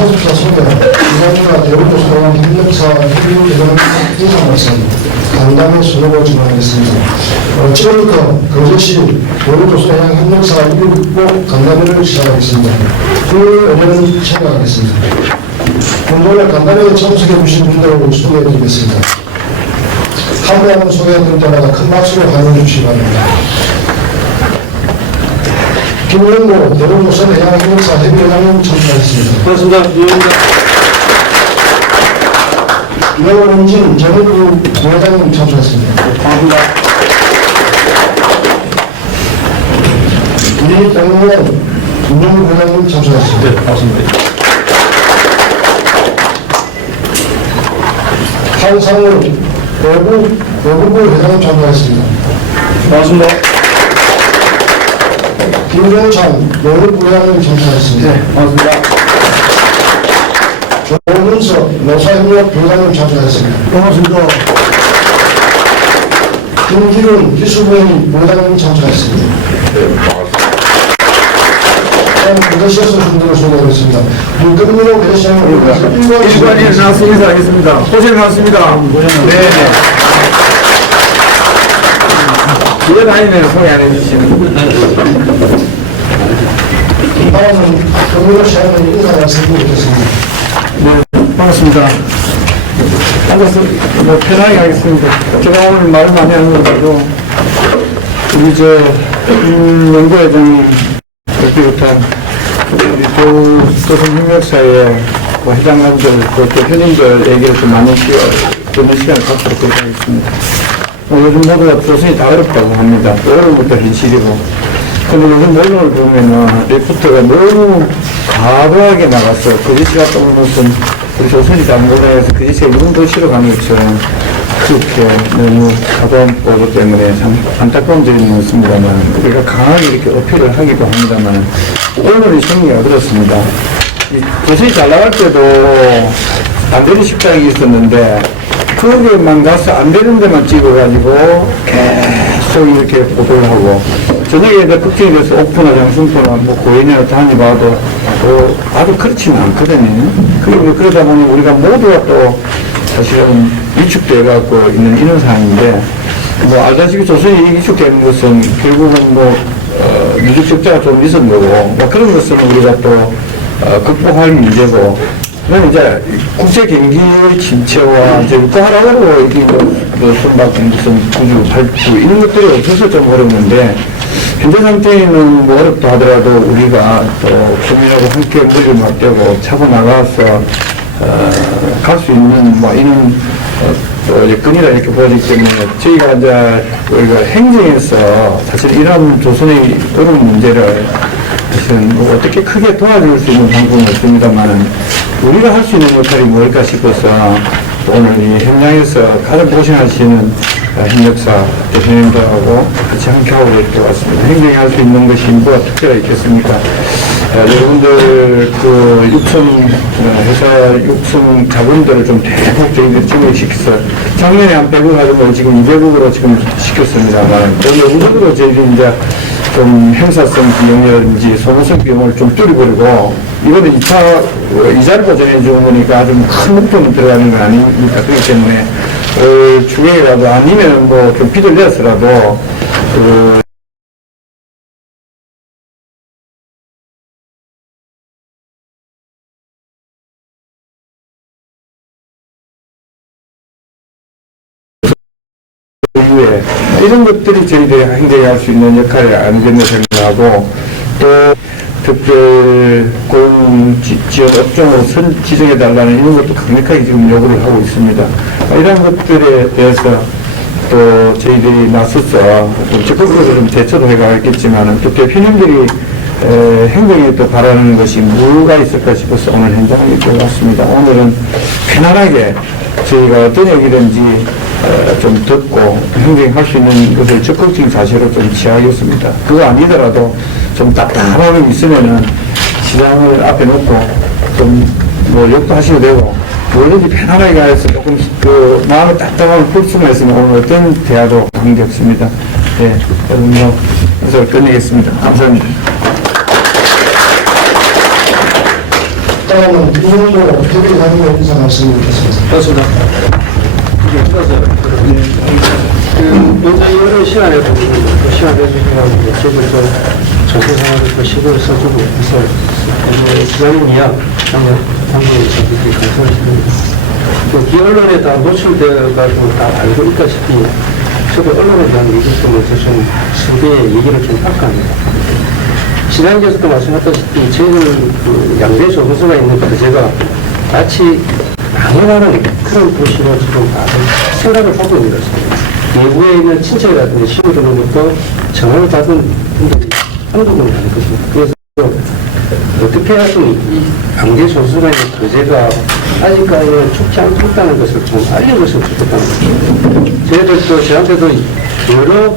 사주자 소개, 이사님과 대우조선왕 협력사 협력회장 인사 말씀, 간단히 수록을 진행하겠습니다. 7월부터 거제시 대우조선왕 협력사 169 간담회를 시작하겠습니다. 그 의견을 체크하겠습니다. 오늘 간담회에 참석해 주신 분들을 소개해드리겠습니다. 한 명 소개해드릴 때마다 큰 박수로 환영해 주시기 바랍니다. 김영모 대우조선 해양협력사 협의회장님 참석하셨습니다. 반갑습니다. 김영진 정의부 부회장님 참석하셨습니다. 반갑습니다. 이동원 김영부 회장님 참석하셨습니다. 네, 반갑습니다. 한상우 외부부 회장님 참석하셨습니다. 반갑습니다. 김종찬 노무부 회장님 참석하셨습니다. 네, 반갑습니다. 조문석 노사협력 부회장님 참석하셨습니다. 반갑습니다. 김기훈 기술부회의 부회장님 참석하셨습니다. 거제시에서 분들을 소개하겠습니다. 윤건민호 거제시장님 일관이 나와서 인사하겠습니다. 고생 많습니다. 네. 뒤에 다니면 소개 안 해주시는. 다음은 건민호 시장님 인사 말씀드리겠습니다. 네, 반갑습니다. 앉아서 뭐 편하게 하겠습니다. 제가 오늘 말을 많이 하는 건데도 우리 연구회장님 비롯한 우리 조선협력사의 회장님들 또 회원님들 얘기를 좀 많이 듣는 시간을 갖도록 하겠습니다. 요즘 모두가 조선이 다 어렵다고 합니다. 어려운 것도 현실이고. 근데 요즘 언론을 보면은 리포터가 너무 과도하게 나가서 거제시 갔다 오는 것은 우리 조선이 잘못해서 거제시에 이런 도시로 가는 것처럼 그렇게 너무 과도한 보도 때문에 참 안타까운 점이 많습니다만 우리가 강하게 이렇게 어필을 하기도 합니다만 오늘의 승리가 그렇습니다. 조선이 잘 나갈 때도 안 되는 식당이 있었는데 거기에만 가서 안 되는 데만 찍어가지고 계속 이렇게 보도를 하고 저녁에 극장에 대해서 오프나 장순포나 뭐 고인이나 다녀봐도 아주 그렇지는 않거든요. 그리고 그러다 보니 우리가 모두가 또 사실은 위축돼 갖고 있는 이런 상황인데 뭐 알다시피 조선이 위축되는 것은 결국은 유족 적자가 좀 있었는 거고 뭐 그런 것은 우리가 또 극복할 문제고 그럼 이제 국제 경기의 침체와 이제 육가하락으로 이게 손바뀐 무슨 구조 발주 이런 것들이 없어서 좀 어렵는데 현재 상태에는 뭐 어렵다 하더라도 우리가 또 국민하고 함께 머리를 맞대고 차고 나가서 갈 수 있는 뭐 이런 여건이라 이렇게 보여지기 때문에 저희가 이제 우리가 행정에서 사실 이런 조선의 어려운 문제를 사실은 뭐 어떻게 크게 도와줄 수 있는 방법은 없습니다만은 우리가 할 수 있는 역할이 뭘까 싶어서 오늘 이 현장에서 가장 고생하시는 협력사 대표님들하고 같이 함께하고 이렇게 왔습니다. 행정이 할 수 있는 것이 뭐가 특별하게 있겠습니까? 여러분들 회사 육성 자본들을 좀 대폭 저희들이 증액시켜서 작년에 한 100억 하던 지금 200억으로 지금 시켰습니다만 영적으로 저희들이 이제 좀 행사성 비용이라든지 소모성 비용을 좀 줄여버리고 이거는 2차 이자를 보전해 주는 거니까 아주 큰 목표는 들어가는 건 아닙니까? 그렇기 때문에 주회라도 아니면 뭐 좀 빚을 내서라도 이런 것들이 저희들이 행정에 할 수 있는 역할이 아니겠나 생각하고 또 특별 고용 지원 업종으로 지정해달라는 이런 것도 강력하게 지금 요구를 하고 있습니다. 이런 것들에 대해서 또 저희들이 나서서 좀 적극적으로 좀 대처도 해가겠지만 또 대표님들이 행정에 또 바라는 것이 뭐가 있을까 싶어서 오늘 현장에 이렇게 왔습니다. 오늘은 편안하게 저희가 어떤 얘기든지 좀 듣고 행정할 수 있는 것을 적극적인 자세로 좀 취하겠습니다. 그거 아니더라도 좀 답답함이 있으면은 시장을 앞에 놓고 좀 뭐 욕도 하셔도 되고 뭐든지 편안하게 가서 조금 마음의 답답함을 풀 수만 있으면 오늘 어떤 대화도 관계없습니다. 예, 여러분 그래서 끝내겠습니다. 감사합니다. 다음은 이용도 대표이사님의 인사 말씀을 드리겠습니다. 그렇습니다. 이게 떠서 먼저 이런 시간에 시간 내주시고 저희들 좀 정세상으로 또 시간을 써주고 해서 기자님 이야 당부에 저희들이 감사를 드립니다. 기언론에 다 노출되어가지고 다 알고 있다시피 저도 언론에 대한 얘기 때문에 좀 수대의 얘기를 좀 할까 합니다. 시장님께서도 말씀하셨다시피 저희들 그 양대 조선소가 있는 그제가 마치 망해가는 그런 도시로 지금 다들 생각을 하고 있는 것입니다. 외부에 있는 친척이라든지 친구들로부터 전화를 받은 분들이 한두 분이 아닐 것입니다. 그래서 어떻게 해서든 이 양대 조선소가 있는 그제가 아직까지는 죽지 않겠다는 것을 좀 알려줬으면 좋겠다는 것입니다. 저희들도 저한테도 여러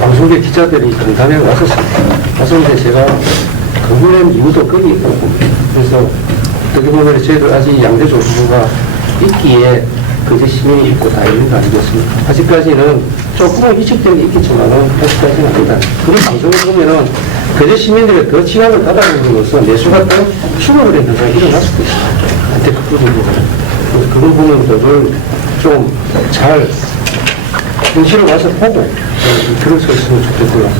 방송계 기자들이 간담회에 왔었습니다. 왔었는데 제가 거부한 이유도 거기 있다고 봅니다. 그래서 어떻게 보면 저희들 아직 양대 조수가 있기에 그제 시민이 있고 다 있는 거 아니겠습니까? 아직까지는 조금은 위축된 게 있겠지만은 아직까지는 아니다. 그런 방송을 보면은 그제 시민들의 더 지갑을 닫아버리면서 내수가 더 죽어버리는 현상이 일어날 수도 있습니다. 안타깝습니다. 그런 부분들을 좀 잘 현실을 와서 보고 들었었으면 좋겠고요.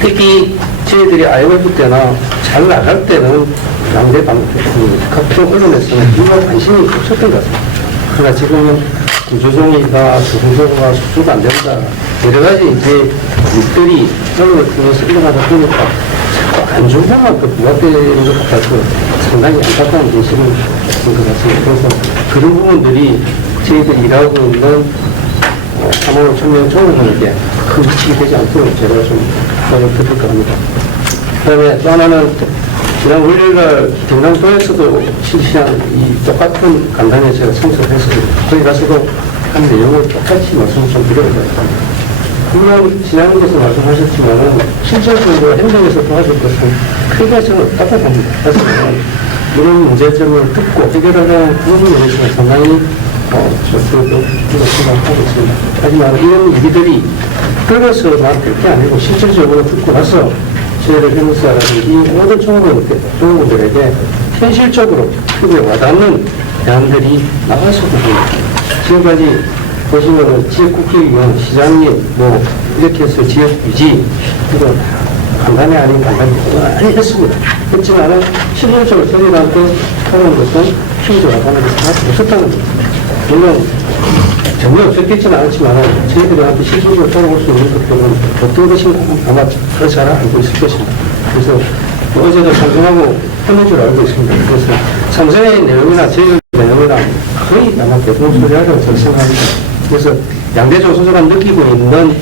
특히 저희들이 IMF 때나 잘 나갈 때는 양대 각종 언론에서는 이와 관심이 없었던 것 같습니다. 그러나 지금은 구조조정이나 조선소가 수주가 안 된다. 여러 가지 이제 일들이 언론을 통해서 일어나다 보니까 자꾸 안 좋은 것만 또 부각되는 것 같아서 상당히 안타까운 진실을 본것 같습니다. 그래서 그런 부분들이 저희들이 일하고 있는 3월 천명 총회원에게 큰 지식이 되지 않도록 제가 좀 말을 드릴까 합니다. 그 다음에 또 하나는 지난 월요일날 경남도에서도 실시한 이 똑같은 간담회에 제가 참석을 했습니다. 거기 가서도 한 내용을 똑같이 말씀을 좀 드려보겠습니다. 물론 지난번에서 말씀하셨지만은 실질적으로 행정에서 도와줄 것은 크게 저는 없다고 봅니다. 그래서 이런 문제점을 듣고 해결하려는 부분에 대해서는 상당히 저도 생각하고 있습니다. 하지만 이런 얘기들이 들어서만 될 게 아니고 실질적으로 듣고 나서 저희들 변호사라든지 모든 총무분들에게 현실적으로 크게 와닿는 대안들이 나왔어도 합니다. 지금까지 보시면은 지역국회의원, 시장님, 이렇게 해서 지역 유지, 이거 간단히 아닌 간단히 많이 했습니다. 했지만은 실질적으로 저희들한테 하는 것은 힘들어 하는 것은 하나도 없었다는 겁니다. 물론 전혀 없었겠지는 않지만 저희들한테 실질적으로 따라올 수 있는 것들은 어떤 것인가 아마 더 잘 알고 있을 것입니다. 그래서 어제도 상정하고 했는 줄 알고 있습니다. 그래서 삼성의 내용이나 저희 내용이나 거의 아마 대부분 소리하라고 저는 생각합니다. 그래서 양대 조선소가 느끼고 있는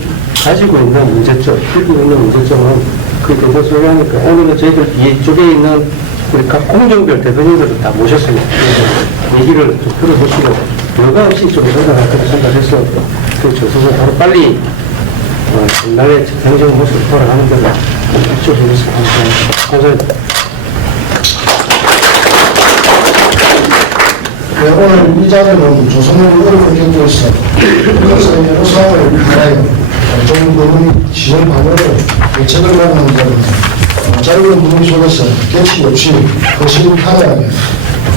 가지고 있는 문제점, 느끼고 있는 문제점은 거의 대부분 소리하니까 오늘은 저희들 뒤쪽에 있는 우리 각 공정별 대표님들을 다 모셨습니다. 그래서 얘기를 좀 들어보시고 여과 없이 좀 생각할 거라고 생각해서 그 조선소 바로 빨리 옛날에 행정 모습 돌아가는 데가 이쪽에서 감사합니다. 네, 오늘 이 자리는 조선을 어려운 경우에서 그래서 여러 사항을 위하여 좀 너무 시정 방어로 대책을 마련하는 데는 짧은 부분 속에서 개치 없이 거시기 편하게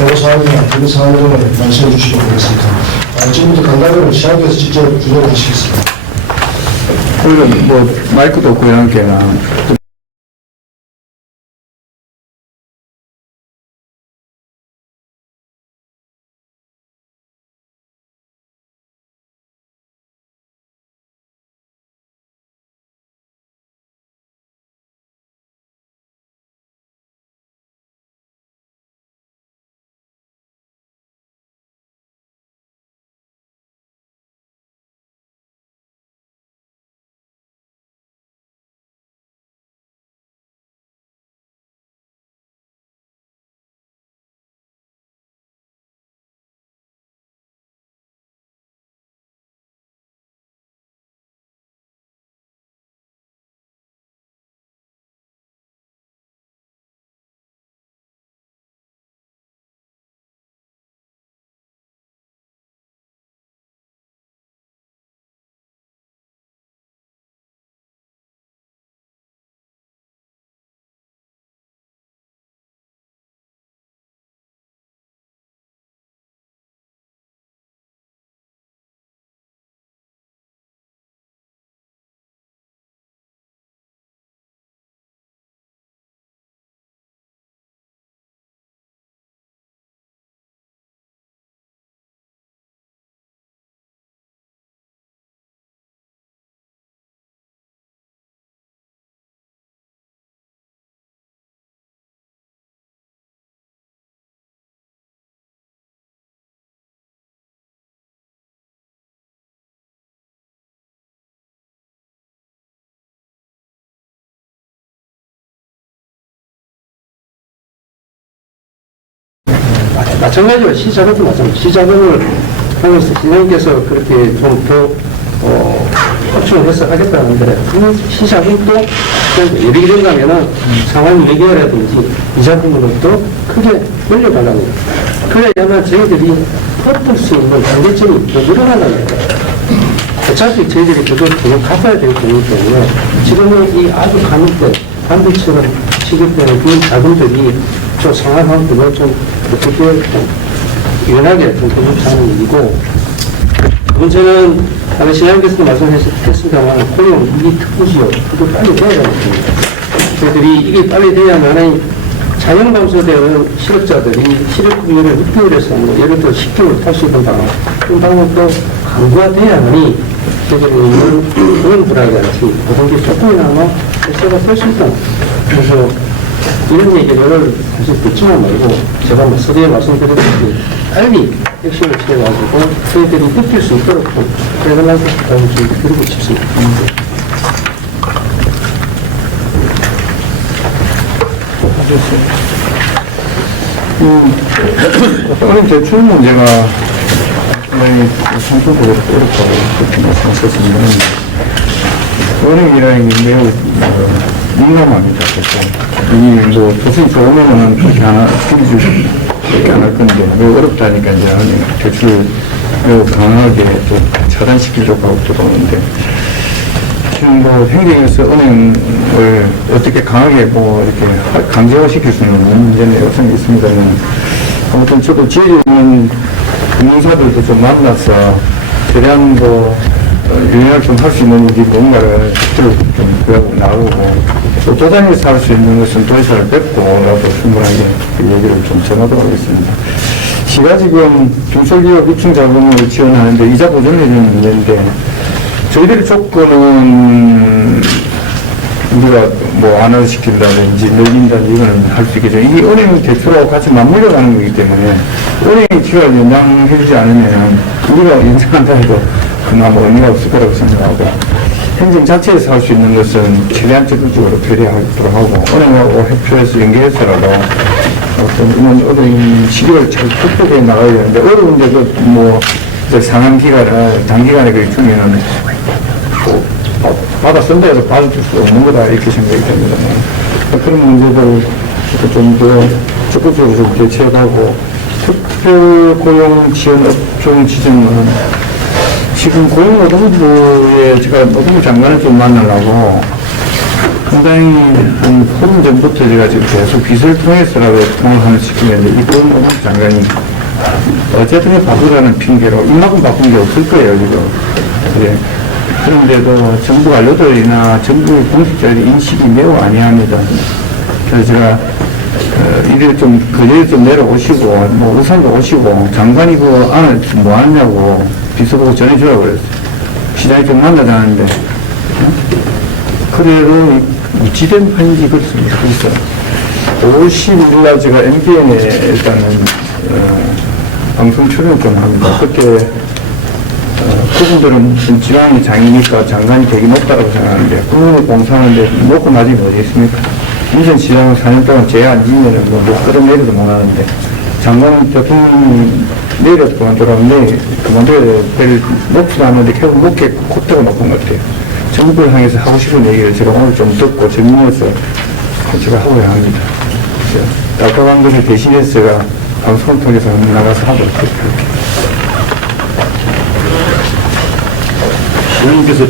여러 사항이나 그런 사항을 말씀해 주시기 바라겠습니다. 지금부터 간담회를 시작해서 직접 주도를 하시겠습니다. 물론 마이크도 없고 이런 게나 마찬가지로 시작업도 마찬가지. 시작업을 하면서 시장님께서 그렇게 좀 더 확충을 해서 하겠다는데 그 시작업도 예를 들자면은 상환 매개라든지 이자 부분을 또 크게 올려달라고 해요. 그래야만 저희들이 버틸 수 있는 관계점이 더 늘어난다는 거예요. 어차피 저희들이 그걸 더 갚아야 될 거기 때문에 지금은 이 아주 가물때 반대처럼 취급되는 그 자금들이 좀 상환만큼은 좀 어떻게 좀 유연하게 좀 해주자는 일이고, 두 번째는 아까 시장님께서도 말씀하셨습니다만 고용 위기 특구지역 그거 빨리 돼야 되거든요. 저희들이 이게 빨리 돼야만은 자영방소되는 실업자들이 실업급여를 6개월에서 뭐 예를 들어 10개월 탈 수 있는 방안, 그 방법도 강구가 돼야만이 저희들이 있는 그런 불안이랄지 그런 게 조금이나마 해소가 될 수 있다. 그래서 이런 얘기를 사실 듣지만 말고 제가 뭐 서두에 말씀드렸듯이 빨리 액션을 취해가지고 저희들이 느낄 수 있도록 그래가면서 좀 드리고 싶습니다. 어린 대출 문제가 상당히 상품적으로 어렵다고 그렇게 말씀하셨습니다. 은행이라는 게 매우 민감합니다. 그래서 이 도수이 좋으면은 그렇게 하나 그렇게 안 할 건데 매우 어렵다니까 이제 대출을 매우 강하게 또 차단시키려고 하고 들어오는데 지금 뭐 행정에서 은행을 어떻게 강하게 뭐 이렇게 강제화시킬 수 있는 문제는 여성이 있습니다만 아무튼 저도 지역에 있는 금융사들도 좀 만나서 대량 뭐 유연하게 좀 할 수 있는 일이 뭔가를 좀 구하고 나오고 또 도단에서 할 수 있는 것은 도시사를 뵙고 나도 충분하게 그 얘기를 좀 전하도록 하겠습니다. 제가 지금 중소기업 입증 자금을 지원하는데 이자 보전을 해주는 문제인데 저희들의 조건은 우리가 뭐 완화시킨다든지 늘린다든지 이거는 할 수 있겠죠. 이게 은행 대출하고 같이 맞물려 가는 거기 때문에 은행이 기간을 연장해주지 않으면 우리가 연장한다 해도 그나마 의미가 없을 거라고 생각하고 행정 자체에서 할 수 있는 것은 최대한 적극적으로 배려하도록 하고 은행하고 협조해서 연계해서라도 어떤 어려운 시기를 잘 극복해 나가야 되는데 어려운데 뭐 상한 기간을 단기간에 그렇게 주면은 받아 쓴다 해서 받아줄 수 없는 거다 이렇게 생각이 됩니다. 그런 문제들 좀 더 적극적으로 좀 대처하고 특별 고용 지원 업종 지정은 지금 고용노동부에 제가 노동부 장관을 좀 만나려고 상당히 한 포럼 전부터 제가 지금 계속 빚을 통해서라도 통화를 시키는데 이 고용노동부 장관이 어쨌든 바꾸라는 핑계로 이만큼 바꾼 게 없을 거예요 지금. 그래. 그런데도 정부 관료들이나 정부의 공직자들의 인식이 매우 안이합니다. 그래서 제가 이를 좀 거리를 좀 내려오시고 뭐 우산도 오시고 장관이 그 안을 뭐 하느냐고 비서보고 전해주라고 그랬어요. 시장에 좀 만나자는데 그래도 무지된 판인지 그렇습니다. 그래서 5월 10일날 제가 MBN에 일단은 방송 출연 좀 합니다. 그때 그분들은 무슨 지방의 장이니까 장관이 되게 높다고 생각하는데 그분을 봉사하는데 높고 낮이 어디 있습니까? 인천시장은 4년 동안 제에 앉으면은 뭐 끌어내리도 못하는데 장관은 대통령이 내려도 그만두라는데 그만둬야 될 높지도 않은데 결국 높게 콧대가 높은 것 같아요. 정부를 향해서 하고 싶은 얘기를 제가 오늘 좀 듣고 정리해서 제가 하고야 합니다. 딱딱한 것을 대신해서 제가 방송을 통해서 나가서 하도록 할게요. 의원님께서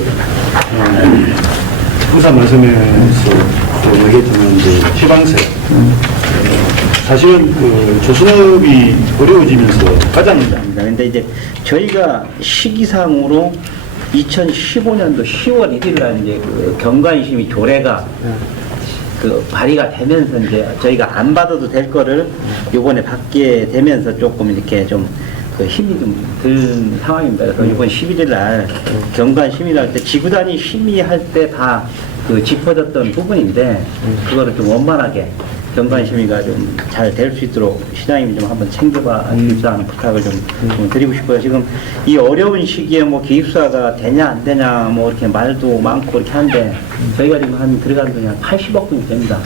항상 말씀에서 얘기했지만 지방세 사실은 그 조선업이 어려워지면서 가장 그런데 이제 저희가 시기상으로 2015년도 10월 1일 날 이제 그 경관심의 조례가 그 발의가 되면서 이제 저희가 안 받아도 될 거를 요번에 받게 되면서 조금 이렇게 좀 그 힘이 좀 든 상황입니다. 그래서 이번 11일 날 경관 심의를 할 때 지구단위 심의할 때 다 그 짚어졌던 부분인데 그거를 좀 원만하게 경관 심의가 좀 잘 될 수 있도록 시장님이 좀 한번 챙겨봐 주시라는 부탁을 좀 드리고 싶고요. 지금 이 어려운 시기에 뭐 기입사가 되냐 안 되냐 뭐 이렇게 말도 많고 이렇게 하는데 저희가 지금 한 들어가는 돈이 한 80억 원이 됩니다.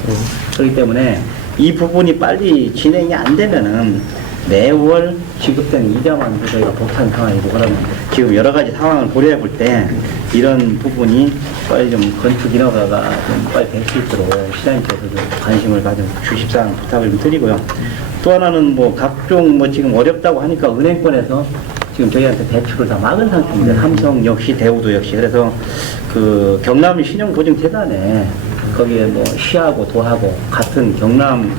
그렇기 때문에 이 부분이 빨리 진행이 안 되면은 매월 지급되는 이자만도 저희가 벅찬 상황이고, 그러면 지금 여러 가지 상황을 고려해 볼 때 이런 부분이 빨리 좀 건축 인허가가 좀 빨리 될 수 있도록 시장님께서 좀 관심을 가져 주십사는 부탁을 좀 드리고요. 또 하나는 뭐 각종 뭐 지금 어렵다고 하니까 은행권에서 지금 저희한테 대출을 다 막은 상태입니다. 삼성 역시 대우도 역시. 그래서 그 경남 신용보증재단에 거기에 뭐 시하고 도하고 같은 경남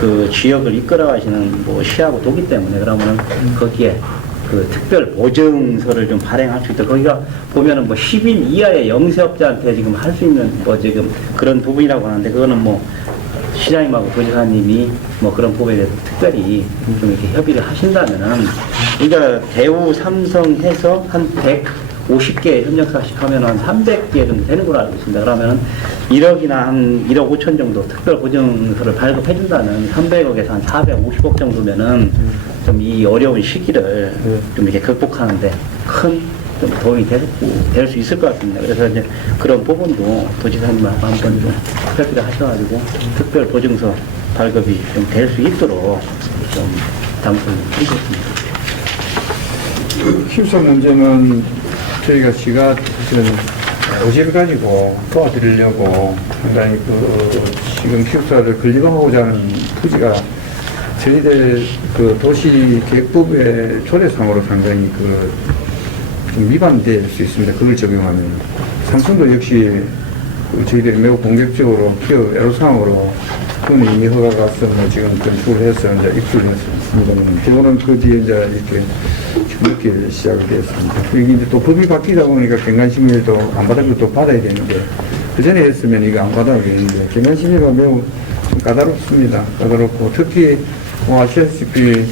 그 지역을 이끌어 가시는 뭐 시하고 도기 때문에, 그러면은 거기에 그 특별 보증서를 좀 발행할 수 있도록, 거기가 보면은 뭐 10인 이하의 영세업자한테 지금 할 수 있는 뭐 지금 그런 부분이라고 하는데, 그거는 뭐 시장님하고 도지사님이 뭐 그런 부분에 대해서 특별히 좀 이렇게 협의를 하신다면은, 우리가 대우 삼성 해서 한 150개 협력사씩 하면 한 300개 정도 되는 걸로 알고 있습니다. 그러면은 1억이나 한 1억 5천 정도 특별 보증서를 발급해준다는 300억에서 한 450억 정도면은 좀 이 어려운 시기를 좀 이렇게 극복하는데 큰 좀 도움이 될 수 있을 것 같습니다. 그래서 이제 그런 부분도 도지사님하고 한번 좀 협의를 하셔가지고 특별 보증서 발급이 좀 될 수 있도록 좀 당부를 드리겠습니다. 힙사 문제는 저희가 지금 고지를 가지고 도와드리려고 상당히 지금 힙사를 건립하고자 하는 부지가 저희들 그 도시 계획법의 조례상으로 상당히 좀 위반될 수 있습니다. 그걸 적용하면. 삼성도 역시 저희들이 매우 공격적으로 기업 애로사항으로 그건 이미 허가가 가서 지금 건축을 해서 이제 입주를 했습니다만, 대우는 그 뒤에 이제 이렇게 늦게 시작이 되었습니다. 이게 이제 또 법이 바뀌다 보니까 경관심의도 안 받은 것도 받아야 되는데, 그 전에 했으면 이거 안 받아야 되는데, 경관심의가 매우 좀 까다롭습니다. 까다롭고, 특히 뭐 아시다시피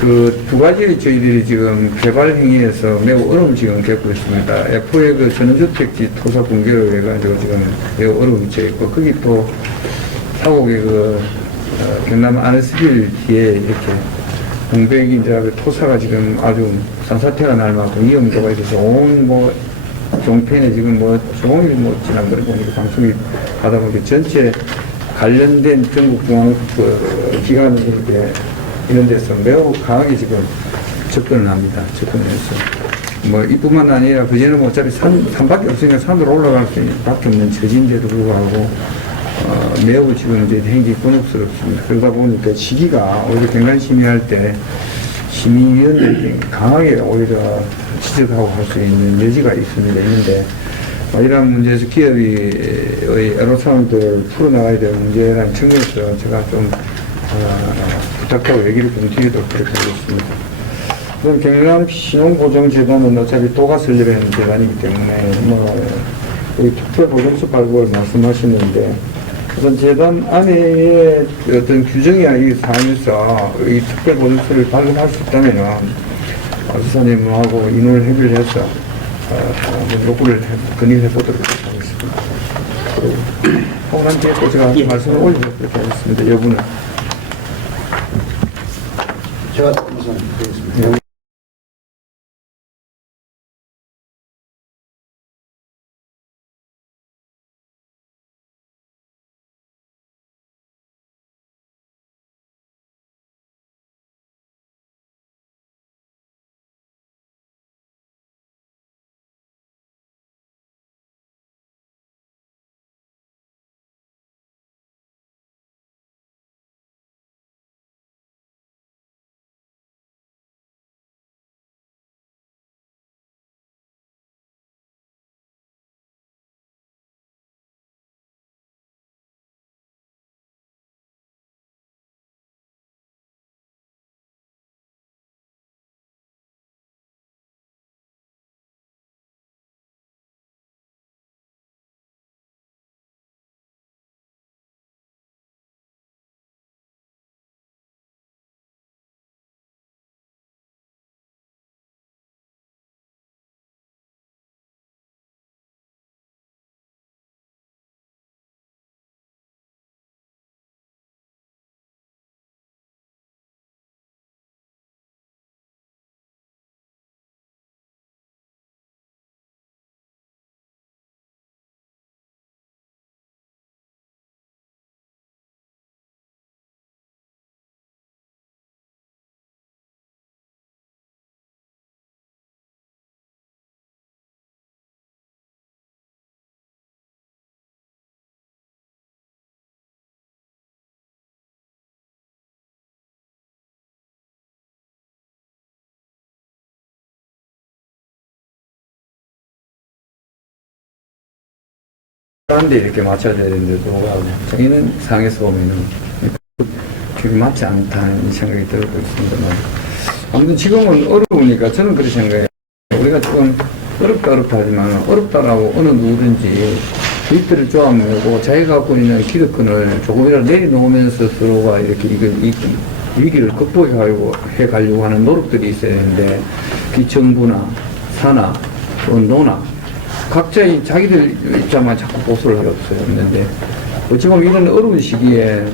그 두 가지 저희들이 지금 개발 행위에서 매우 어려움을 지금 겪고 있습니다. F의 그 전원주택지 토사 붕괴로 해가지고 지금 매우 어려움이 처해 있고, 거기 또 사곡의 경남 아너스빌 뒤에 이렇게 공백이 이제 그 토사가 지금 아주 산사태가 날 만큼 위험도가 있어서 온 뭐 종편에 지금 뭐 종일 뭐 지난번에 보니까 방송이 하다 보니까 전체 관련된 전국 중앙 기관 이렇게 이런 데서 매우 강하게 지금 접근을 합니다. 접근을 해서. 뭐, 이뿐만 아니라, 그전에는 어차피 산밖에 없으니까 산으로 올라갈 수밖에 없는 처지인데도 불구하고, 매우 지금 이제 행기 곤혹스럽습니다. 그러다 보니까 시기가 오히려 경관심의할 때 시민위원들이 강하게 오히려 지적하고 할 수 있는 여지가 있습니다. 있는데, 이러한 문제에서 기업의 애로사항들을 풀어나가야 될 문제라는 측면에서 제가 좀, 부탁하고 얘기를 좀 드리도록 그렇게 하겠습니다. 그럼 경남 신용보증재단은 어차피 도가 설립하는 재단이기 때문에, 이 특별보증서 발급을 말씀하시는데, 우선 재단 안에 어떤 규정이나 이 사항에서 이 특별보증서를 발급할 수 있다면, 지사님하고 인원을 협의를 해서, 한번 요구를 건의해 보도록 하겠습니다. 하고 난 뒤에 또 제가 말씀을 올리도록 그렇게 하겠습니다. 여부는. 제가 우선 드리겠습니다. 한데 이렇게 맞춰야 되는데 불구하고 저희는 상에서 보면은 그게 맞지 않다는 생각이 들고 있습니다만 아무튼 지금은 어려우니까 저는 그렇게 생각해요. 우리가 조금 어렵다 하지만 어렵다라고 어느 누구든지 기득권을 쪼아매고 자기가 갖고 있는 기득권을 조금이라도 내려놓으면서 서로가 이렇게 이 위기를 극복해 가려고 하는 노력들이 있어야 되는데 그 정부나 사나 또 노나 각자의 자기들 입장만 자꾸 보수를 하고 있는데 지금 이런 어려운 시기에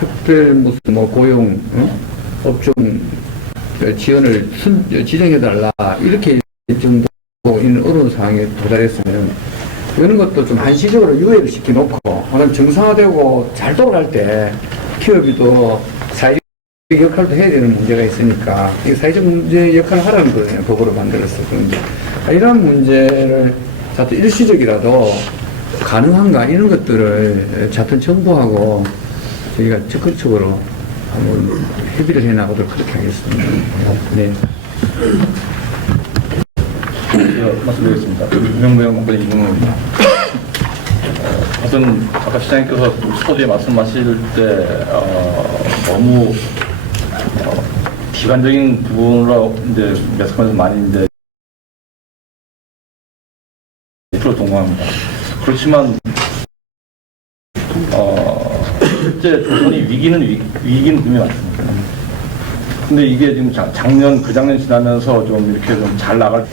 특별 무슨 뭐 고용 업종 지원을 지정해달라 이렇게 정도 이런 어려운 상황에 도달했으면 이런 것도 좀 한시적으로 유예를 시켜놓고 그럼 정상화되고 잘 돌아갈 때 기업이도 사회적 역할도 해야 되는 문제가 있으니까 이 사회적 문제 역할을 하라는 거예요. 법으로 만들었어. 그런데 이런 문제를 자꾸 일시적이라도 가능한가 이런 것들을 자튼 정부하고 저희가 적극적으로 한번 협의를 해나가도록 그렇게 하겠습니다. 네. 말씀드리겠습니다. 유명무역 목걸이 이동호입니다. 우선 아까 시장님께서 서두에 말씀하실 때 너무 기관적인 부분으로 이제 매스컴에서 많이 이제 100% 동감합니다. 그렇지만 실제 조선이 위기는 분명히 맞습니다. 근데 이게 지금 작년 지나면서 좀 이렇게 좀 잘 나갈,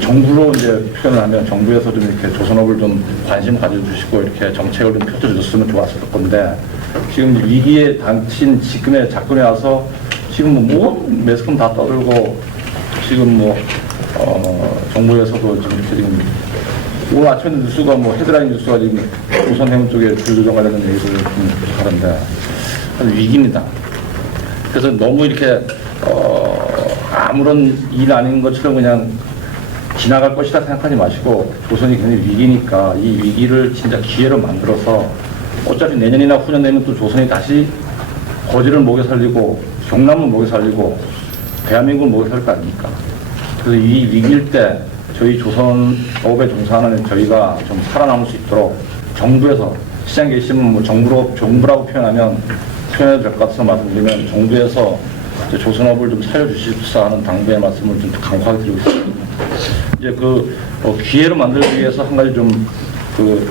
정부로 이제 표현을 하면 정부에서 좀 이렇게 조선업을 좀 관심 가져주시고 이렇게 정책을 좀 펼쳐줬으면 좋았을 건데 지금 위기에 닥친 지금의 작권에 와서 지금 뭐 매스컴 다 떠들고 지금 정부에서도 지금 이렇게 지금 오늘 아침에 뉴스가 헤드라인 뉴스가 지금 조선해운 쪽에 불조정 관련된 얘기를 좀 하던데 위기입니다. 그래서 너무 이렇게 아무런 일 아닌 것처럼 그냥 지나갈 것이다 생각하지 마시고 조선이 굉장히 위기니까 이 위기를 진짜 기회로 만들어서 어차피 내년이나 후년 되면 또 조선이 다시 거지를 목에 살리고 경남을 목에 살리고 대한민국을 목에 살릴 거 아닙니까? 그래서 이 위기일 때 저희 조선업에 종사하는 저희가 좀 살아남을 수 있도록 정부에서 시장 계시면 정부라고 표현해도 될 것 같아서 말씀드리면 정부에서 조선업을 좀 살려주십사 하는 당부의 말씀을 좀 강화하게 드리고 있습니다. 이제 기회를 만들기 위해서 한 가지 좀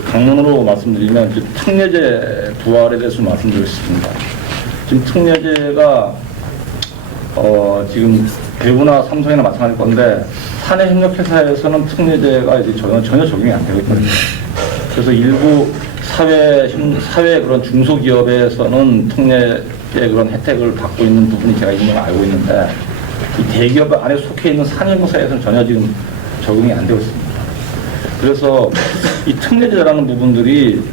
강론으로 말씀드리면 이제 특례제 부활에 대해서 말씀드리겠습니다. 지금 특례제가 지금 대구나 삼성이나 마찬가지일 건데 사내협력회사에서는 특례제가 이제 전혀 적용이 안 되고 있거든요. 그래서 일부 사회 그런 중소기업에서는 특례의 그런 혜택을 받고 있는 부분이 제가 있는 걸 알고 있는데 이 대기업 안에 속해 있는 산업사에서는 전혀 지금 적용이 안 되고 있습니다. 그래서 이 특례제라는 부분들이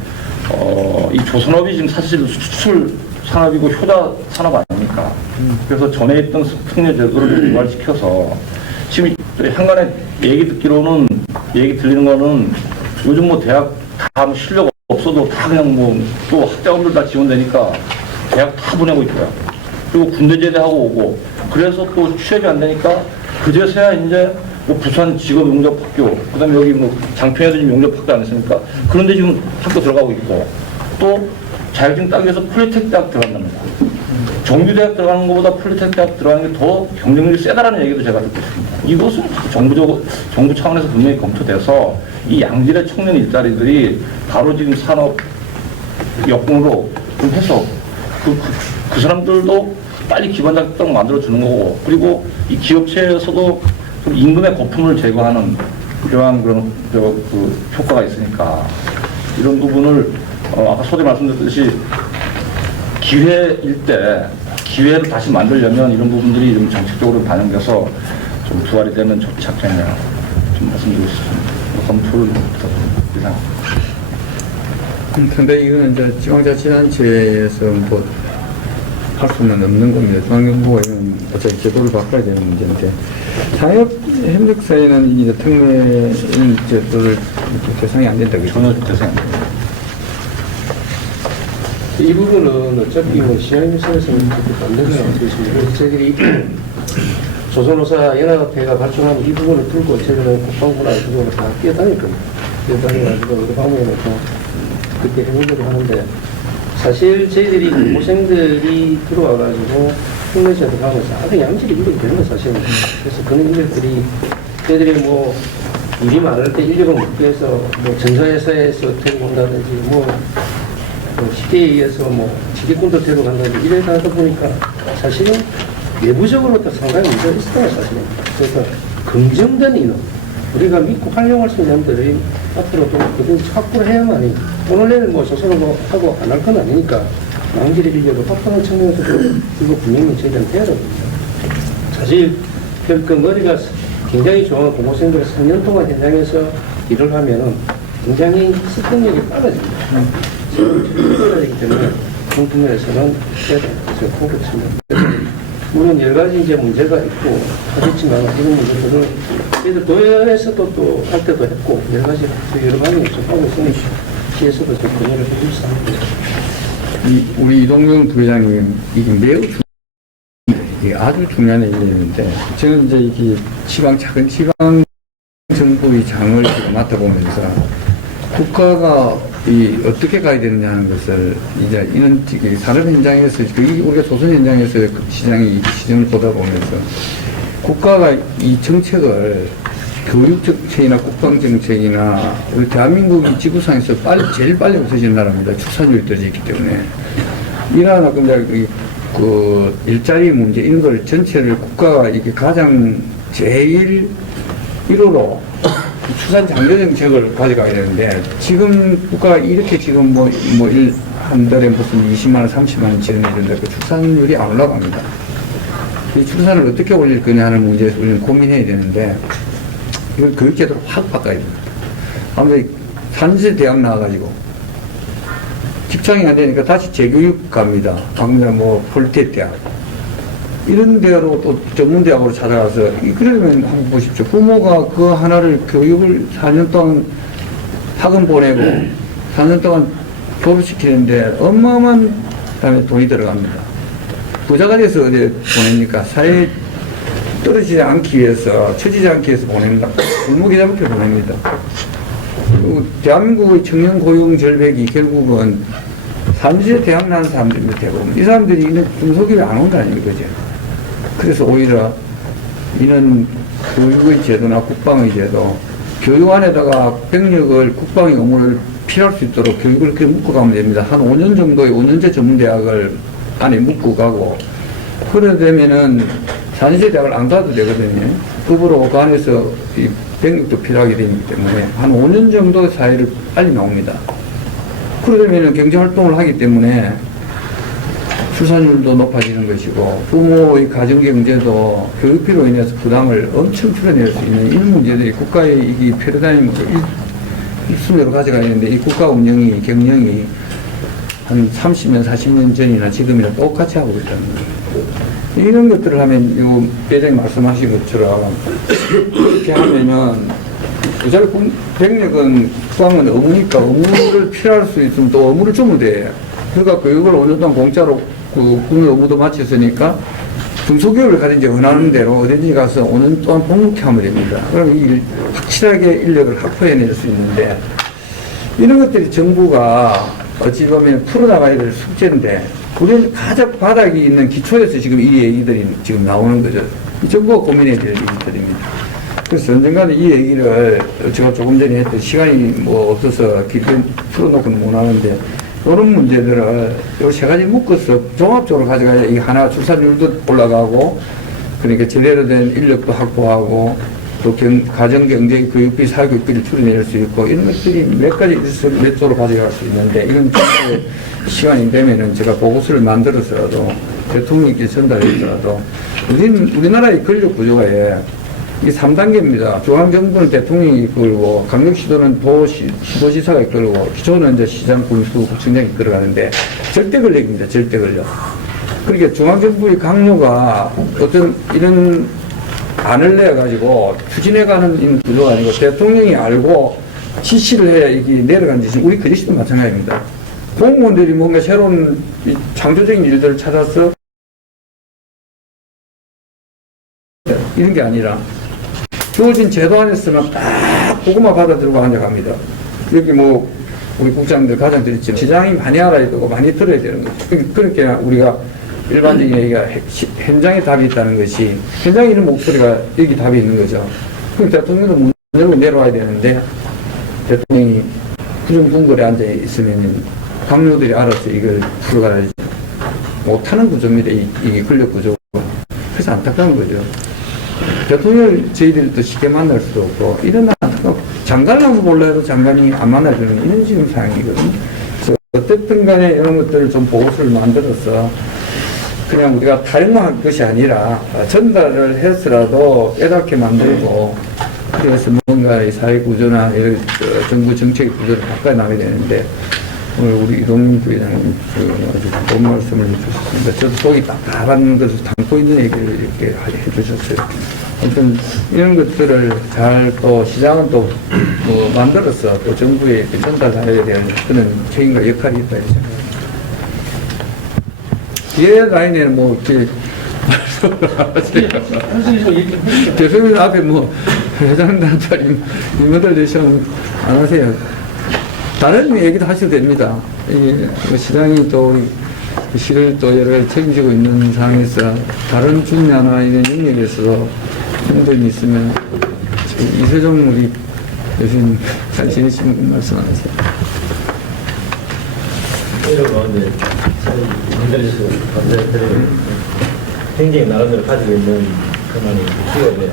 이 조선업이 지금 사실 수출 산업이고 효자 산업 아닙니까? 그래서 전에 있던 특례제도를 부활시켜서 지금 한간에 얘기 들리는 거는 요즘 대학 다 실력 없어도 다 그냥 또 학자금들 다 지원되니까 대학 다 보내고 있고요. 그리고 군대 제대하고 오고 그래서 또 취업이 안 되니까 그제서야 이제 부산 직업용접학교 그다음에 여기 장평에도 지금 용접학교 안 했으니까 그런데 지금 학교 들어가고 있고 또 자격증 따기 위해서 폴리텍 대학 들어간답니다. 정규대학 들어가는 것보다 폴리텍 대학 들어가는 게 더 경쟁력이 세다라는 얘기도 제가 듣고 있습니다. 이것은 정부 차원에서 분명히 검토돼서 이 양질의 청년 일자리들이 바로 지금 산업 역군으로 좀 해서 그 사람들도 빨리 기반 자격증 만들어주는 거고 그리고 이 기업체에서도 좀 임금의 거품을 제거하는 그러한 그런 효과가 있으니까 이런 부분을 아까 서두에 말씀드렸듯이 기회일 때 기회를 다시 만들려면 이런 부분들이 좀 정책적으로 반영돼서 좀 부활이 되는 정책이냐 좀 말씀드리고 싶습니다. 검토를 부탁드립니다. 근데 이거는 이제 지방자치단체에서 할 수는 없는 겁니다. 중앙정부가 이건 어차피 제도를 바꿔야 되는 문제인데 사회협력사에는 이제 특례 제도를 대상이 안 된다고 전혀 대상이 안 됩니다. 이 부분은 어차피 시장님사에서는 만들어야 되겠습니다. 저희들이 조선노사 연합회가 발전한 이 부분을 뚫고 저희는 국방부나 이 부분을 다 뛰어다닐 겁니다. 대단해가지고 여러 방면에서 그렇게 해보려고 하는데 사실 저희들이 고생들이 들어와가지고 흉내에서 들어가면서 아주 양질이 인력이 되는 거 사실은. 그래서 그런 인력들이 저희들이 뭐 일이 많을 때 인력을 못 구해서 뭐 전사회사에서 데리고 온다든지 뭐 쉽게 얘기해서 뭐 지기꾼도 데려간다든지 이래 하다 보니까 사실은 내부적으로도 상당히 문제가 있어요 사실은. 그래서 긍정된 인원 우리가 믿고 활용할 수 있는 인원들이 앞으로도 그걸 확보를 해야만이 오늘 내일 뭐 조선을 뭐 하고 안 할 건 아니니까 낭비를 인력을 확보하는 측면에서도 이거 분명히 저희들은 해야 됩니다. 사실 그 머리가 굉장히 좋은 공무생들 3년 동안 현장에서 일을 하면은 굉장히 습득력이 빨라집니다. 빨라지기 때문에 그런 부분에서는 그렇습니다. 물론 여러 가지 이제 문제가 있고 하겠지만 이런 문제들을 저희들 도에서도 또 할 때도 했고 여러 가지 여러 방향이 좀 하고 있으니 시에서도 좀 건의를 해줄 수 있습니다. 우리 이동영 부회장님 이게 매우 이게 아주 중요한 얘기인데 저는 이제 이게 작은 지방 정부의 장을 지금 맡아보면서 국가가 어떻게 가야 되느냐 하는 것을 이제 이런 산업 현장에서 우리가 조선 현장에서 그 시정을 보다 보면서 국가가 이 정책을 교육 정책이나 국방 정책이나 우리 대한민국이 지구상에서 제일 빨리 없어지는 나라입니다. 출산율이 떨어지기 때문에 이 나라 그 일자리 문제 이런 걸 전체를 국가가 이게 가장 제일 1호로 추산 장려 정책을 가져가야 되는데 지금 국가가 이렇게 지금 한 달에 무슨 20만 원, 30만 원 지원해준다. 그 출산율이 안 올라갑니다. 이 출산을 어떻게 올릴 거냐 하는 문제에서 우리는 고민해야 되는데 이걸 교육제도를 확 바꿔야 됩니다. 아무래도 산지 대학 나와가지고 직장이 안 되니까 다시 재교육 갑니다. 방금 폴테 대학. 이런 대학으로 또 전문대학으로 찾아가서, 그러면 한번 보십시오. 부모가 그 하나를 교육을 4년 동안 학원 보내고 4년 동안 졸업시키는데 어마어마한 다음에 돈이 들어갑니다. 부자가 돼서 어디 보냅니까? 사회에 떨어지지 않기 위해서, 처지지 않기 위해서 보냅니다. 골목에 잡혀 보냅니다. 그리고 대한민국의 청년 고용 절벽이 결국은 산지에 대학 나는 사람들입니다. 대부분. 이 사람들이 이런 중소기업에 안 온다는 거죠. 그래서 오히려 이런 교육의 제도나 국방의 제도, 교육 안에다가 병력을 국방의 의무를 필요할 수 있도록 교육을 그렇게 묶어 가면 됩니다. 한 5년 정도의 5년제 전문대학을 안에 묶고 가고, 그래 되면은 산지제 대학을 안 가도 되거든요. 급으로 그 안에서 이 병력도 필요하게 되기 때문에 한 5년 정도 사회를 빨리 나옵니다. 그러면은 경제활동을 하기 때문에 출산율도 높아지는 것이고, 부모의 가정경제도 교육비로 인해서 부담을 엄청 줄여낼 수 있는 이런 문제들이 국가의 이 패러다임으로 일순위로 가져가야 되는데, 이 국가 운영이, 경영이 한 30년, 40년 전이나 지금이나 똑같이 하고 있다는 거예요. 이런 것들을 하면, 요 회장님 말씀하신 것처럼, 그렇게 하면은, 부자를 병력은 국방은 의무니까 의무를 필요할 수 있으면 또 의무를 주면 돼. 그러니까 교육을 5년 동안 공짜로 국민 의무도 마쳤으니까 중소기업을 가든지 원하는 대로 어딘지 가서 5년 동안 복무케 하면 됩니다. 그럼 확실하게 인력을 확보해낼 수 있는데, 이런 것들이 정부가 어찌 보면 풀어나가야 될 숙제인데, 우리는 가장 바닥이 있는 기초에서 지금 이 얘기들이 지금 나오는 거죠. 정부가 고민해야 될 얘기들입니다. 그래서 언젠가는 이 얘기를 제가 조금 전에 했던 시간이 없어서 깊게 풀어놓고는 못 하는데, 이런 문제들을 이 세 가지 묶어서 종합적으로 가져가야 이 하나 출산율도 올라가고, 그러니까 제대로 된 인력도 확보하고, 또 가정경제 교육비, 사교육비를 줄여낼 수 있고, 이런 것들이 몇 가지 몇 조로 가져갈 수 있는데, 이건 시간이 되면은 제가 보고서를 만들어서라도 대통령께 전달했더라도, 우리나라의 권력 구조가 이 3단계입니다. 중앙정부는 대통령이 이끌고, 강력시도는 시도지사가 이끌고, 기초는 이제 시장, 군수, 구청장이 이끌어가는데, 절대 권력입니다. 절대 권력. 그러니까 중앙정부의 강요가 어떤 이런 안을 내가지고 추진해가는 구조가 아니고, 대통령이 알고 지시를 해야 이게 내려가는 짓이, 우리 그리스도 마찬가지입니다. 공무원들이 뭔가 새로운 창조적인 일들을 찾아서 이런 게 아니라, 주어진 제도 안에서만 딱 고구마 받아 들고 앉아갑니다. 여기 뭐 우리 국장님들 가장들 있지만 시장이 많이 알아야 되고 많이 들어야 되는 거죠. 그러니까 우리가 일반적인 얘기가 현장에 답이 있다는 것이 현장에 있는 목소리가 여기 답이 있는 거죠. 그럼 대통령도 문 열고 내려와야 되는데 대통령이 구중궁궐에 앉아 있으면 강요들이 알아서 이걸 풀어가야지 못하는 구조입니다. 이게 권력 구조가. 그래서 안타까운 거죠. 대통령을 저희들도 쉽게 만날 수도 없고 이런 장관을 한번 몰라도 장관이 안 만나주는 이런 지금 상황이거든요. 그래서 어쨌든 간에 이런 것들을 좀 보고서를 만들어서 그냥 우리가 탈모한 것이 아니라 전달을 해서라도 깨닫게 만들고 그래서 뭔가 이 사회 구조나 정부 정책 구조를 바꿔 나가야 되는데 오늘 우리 이동민 부회장님 아주 좋은 말씀을 해주셨습니다. 저도 속이 답답한 것을 담고 있는 얘기를 이렇게 해주셨어요. 아무튼 이런 것들을 잘 또 시장은 또 만들어서 또 정부에 전달해야 되는 그런 책임과 역할이 있다 이렇게 생각합니다. 뒤에 라인에는 뭐 이렇게 대표님 앞에 뭐 회장단짜리 임원들 되시면 안 하세요. 다른 얘기도 하셔도 됩니다. 시장이 또 우리 시를 또 여러 가지 책임지고 있는 상황에서 다른 분야나 이런 영역에서도 힘듦이 있으면 이세종 우리 교수님 잘 지내시는 말씀 안 하세요? 이런 가운데 만들어서 관계들이 굉장히 나름대로 가지고 있는 그만이 기업에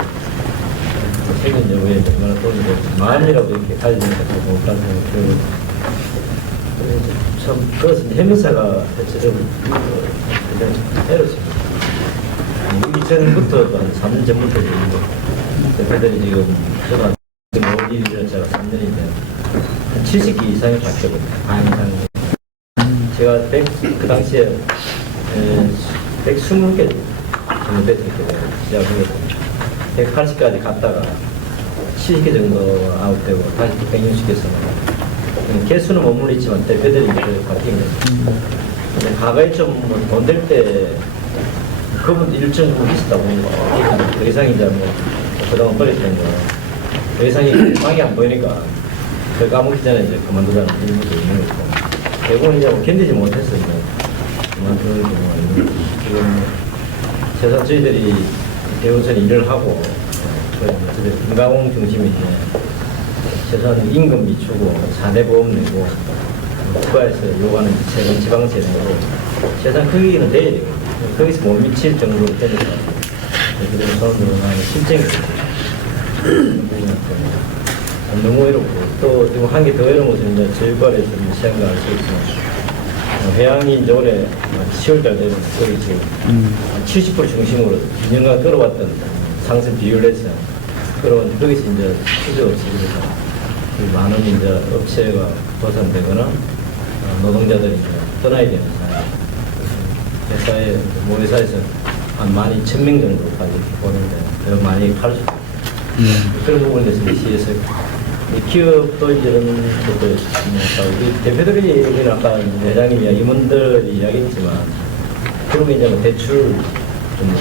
최근 여부에 얼마나 돈이 마음이라도 이렇게 가지는 것도 못하는 생각이 들고 참 그것은 해명사가 대체적으로 그냥 에러집니다. 이전부터 한 3년 전부터 대표들이 지금 저가 지금 5일이라 제가 3년인데 한 70기 이상이 바뀌었거든요. 반 이상이. 제가 그 당시에 120개 정도 됐거든요. 시작을 180까지 갔다가 70개 정도 아웃되고 다시 160개에서 개수는 머물렀지만 대표들이 이제 바뀐 거죠. 근데 과거에 좀돈 될 때 그분 일정 정도 있었다 보니까 더 이상 이제 뭐 그동안 버렸던 거 더 이상 방이 안 보이니까 그 까먹기 전에 이제 그만두자는 일부도 있는 거고 대부분 이제 뭐 견디지 못해서 이제 그만두는 경우가 있는 거죠. 지금 세상 저희들이 대우선 일을 하고 저희들 건강공 중심이 이제 최소한 임금 미추고 사대보험 내고 국가에서 요구하는 세금 지방세 내고 최소한 거기는 돼야 되거든요. 거기서 못 미칠 정도로 되니까 그들은 손으로는 실정이 너무 어렵고 또 지금 한 개 더 어려운 것은 이제 저희과에서 시행을 할 수 있지만 해양이 이제 올해 10월달 되면 거기 지금 70% 중심으로 2년간 끌어왔던 상승 비율에서 끌어온 거기서 이제 수저 없이 많은 이제 업체가 도산되거나 노동자들이 이제 떠나야 되는 상황. 회사에 모 회사에서 한 12,000명 정도까지 보는데 더 많이 팔 수 있고 그런 부분에서 시에서 기업도 이런 것도 있고 대표들이 얘기는 아까 회장님이 임원들이 이야기했지만 그러면 이제 뭐 대출 좀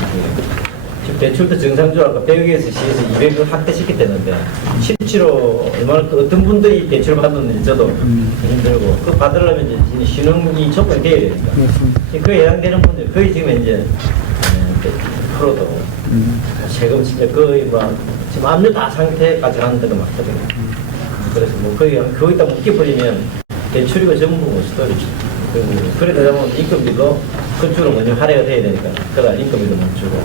지금 대출도 정상적으로 아까 100억에서 시에서 200을 확대시켰다는데 실제로 얼마나 어떤 분들이 대출 받았는지 저도 힘들고 그 받으려면 이제 신용이 조건이 돼야 되니까 그에 해당되는 분들 거의 지금 이제 프로도 세금 진짜 거의 뭐 지금 압류 다 상태까지 가는 데가 많거든요. 그래서 뭐 거기다 묶여버리면 대출이고 전부 뭐 스토리죠. 그러다 보면 인건비도 건축으로 먼저 할애가 돼야 되니까 그러다 인건비도 못 주고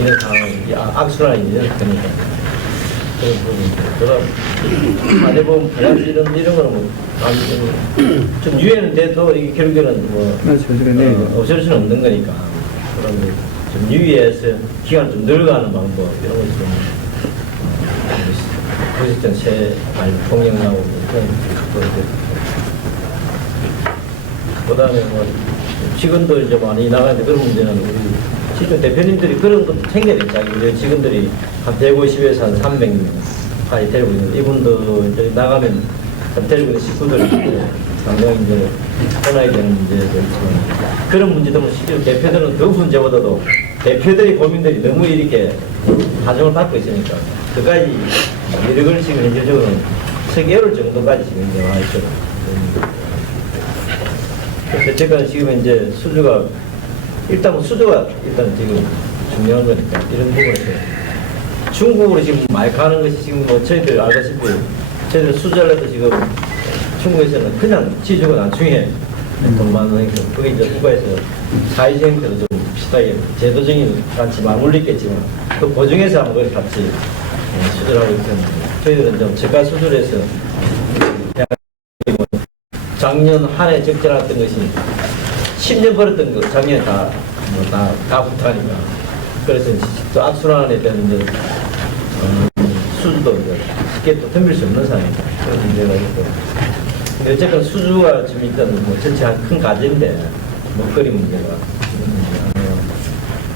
이런 상황이 악순환이 이제 되니까 그런 부분이 그럼 대부분 플러스 이런 거는 뭐 좀 유예는 돼도 이게 결국에는 뭐 어쩔 수는 없는 거니까 그럼 좀 유예해서 기간을 좀 늘어가는 방법 이런 것도 좀 부실전 새 통역 나오고 그런 그다음에 뭐 직원들 이제 많이 나가는데 그런 문제는 우리 실제 대표님들이 그런 것도 챙겨야 되죠. 우리 직원들이 한 150에서 한 300명까지 데리고 있는데 이분도 이제 나가면 데리고 있는 식구들이 상당히 이제 떠나야 되는 문제도 있지만 그런 문제도 뭐 실제 대표들은 그 문제보다도 대표들이 고민들이 너무 이렇게 가정을 받고 있으니까 그까지 여력을 지금 현실적으로는 석개월 정도까지 지금 이제 와 있죠. 그래서 제가 지금 이제 수주가 일단 뭐 수주가 일단 지금 중요한 거니까 이런 부분에서 중국으로 지금 많이 가는 것이 지금 뭐 저희들 알다시피 저희들 수주할래도 지금 중국에서는 그냥 지주가 나중에 돈 많으니까 그게 이제 국가에서 사회적 형태로 좀 비슷하게 제도적인 같이 맞물리겠지만 그 보증해서 한번 그걸 같이 수주하고 있거든요. 저희들은 좀 저가 수주를 해서 뭐 작년 한 해 적절했던 것이 10년 벌었던 거 작년에 다 붙하니까 그래서 또 악순환에 대한 이제 수주도 이제 쉽게 또 덤빌 수 없는 상황이다. 그런 문제가 있고. 근데 어쨌든 수주가 좀 일단 뭐 전체 한 큰 과제인데 먹거리 문제가 있는 문제가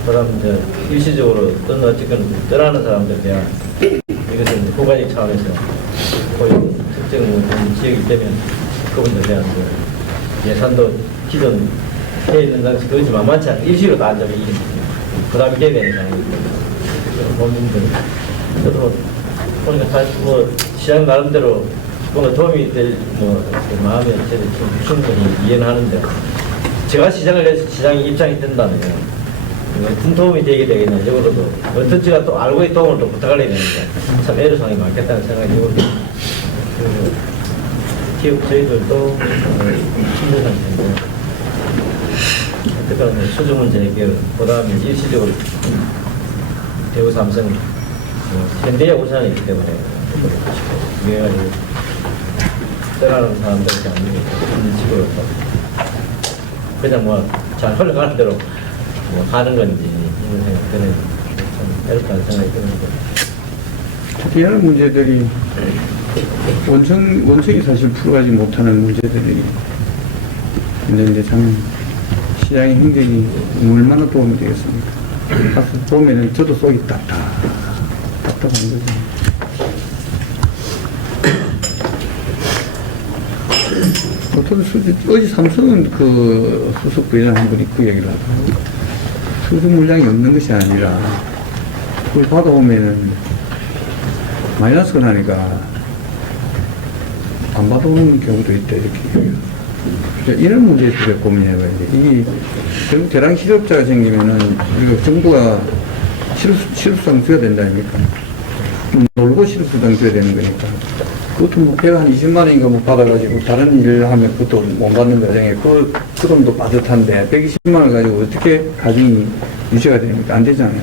그다음 이제 일시적으로 또는 어쨌든 떠나는 사람들에 대한 이것은 이제 국가적 차원에서 고용 특정 지역이 되면 그분들에 대한 예산도 기존 해 있는 당시 그것이 만만치 않게 일시로 다 앉아서 이 부담이 돼야 되는 상황이거든요. 그런 부분들 저도 보니까 사실 뭐 시장 나름대로 뭔가 도움이 될 마음에 저도 좀 충분히 이해는 하는데 제가 시장을 내서 시장이 입장이 된다면 큰 도움이 되게 되겠네. 적어도 어떤 제가 또 알고의 도움을 또 부탁하려야 되니까 참 애로사항이 많겠다는 생각이 들고 기업 저희들도 힘든 상태인데 어쨌든 수주 문제 해결 그다음에 일시적으로 대우 삼성 현대에 울산에 있기 때문에 그래가지고 떠나는 사람들이 아니고 있는 식으로 그냥 뭐 잘 흘러가는 대로 뭐 하는 건지 이런 생각 드는 참 어렵다는 생각이 드는데 특히 이런 문제들이 원청이 사실 풀어가지 못하는 문제들이 있는데 참 시장의 행정이 얼마나 도움이 되겠습니까? 가서 보면은 저도 속이 답답한 거죠. 어떤 어제 삼성은 그 수석 부회장 한 분이 그 얘기를 하더라고요. 수주 물량이 없는 것이 아니라 그걸 받아오면은 마이너스가 나니까 안 받아오는 경우도 있다 이렇게 얘기해요. 이런 문제에 대해서 고민해봐야 돼. 이게 결국 대량 실업자가 생기면은 우리가 정부가 실업수당 줘야 된다 아닙니까? 놀고 실업수당 줘야 되는 거니까. 그것도 뭐 배가 한 20만 원인가 뭐 받아가지고 다른 일을 하면 그것도 못 받는 과정에 그 돈도 빠듯한데 120만 원 가지고 어떻게 가정이 유지가 됩니까? 안 되잖아요.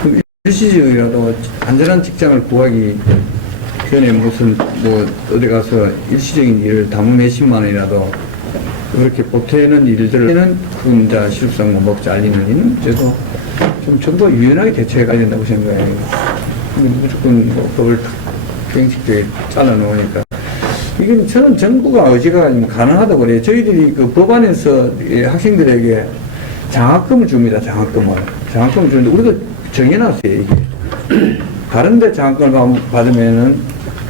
그럼 일시적이라도 안전한 직장을 구하기 전에 무슨 뭐 어디 가서 일시적인 일을 담은 몇십만 원이라도 그렇게 보태는 일들은 그건 이제 실수상 못 먹지 않리는 일은 그래도 좀 정부가 유연하게 대처해 가야 된다고 생각해요. 무조건 뭐 법을 형식되게 잘라놓으니까. 이건 저는 정부가 의지가 가능하다고 그래요. 저희들이 그 법안에서 학생들에게 장학금을 줍니다. 장학금을 주는데 우리도 정해놨어요. 이게. 다른데 장학금을 받으면은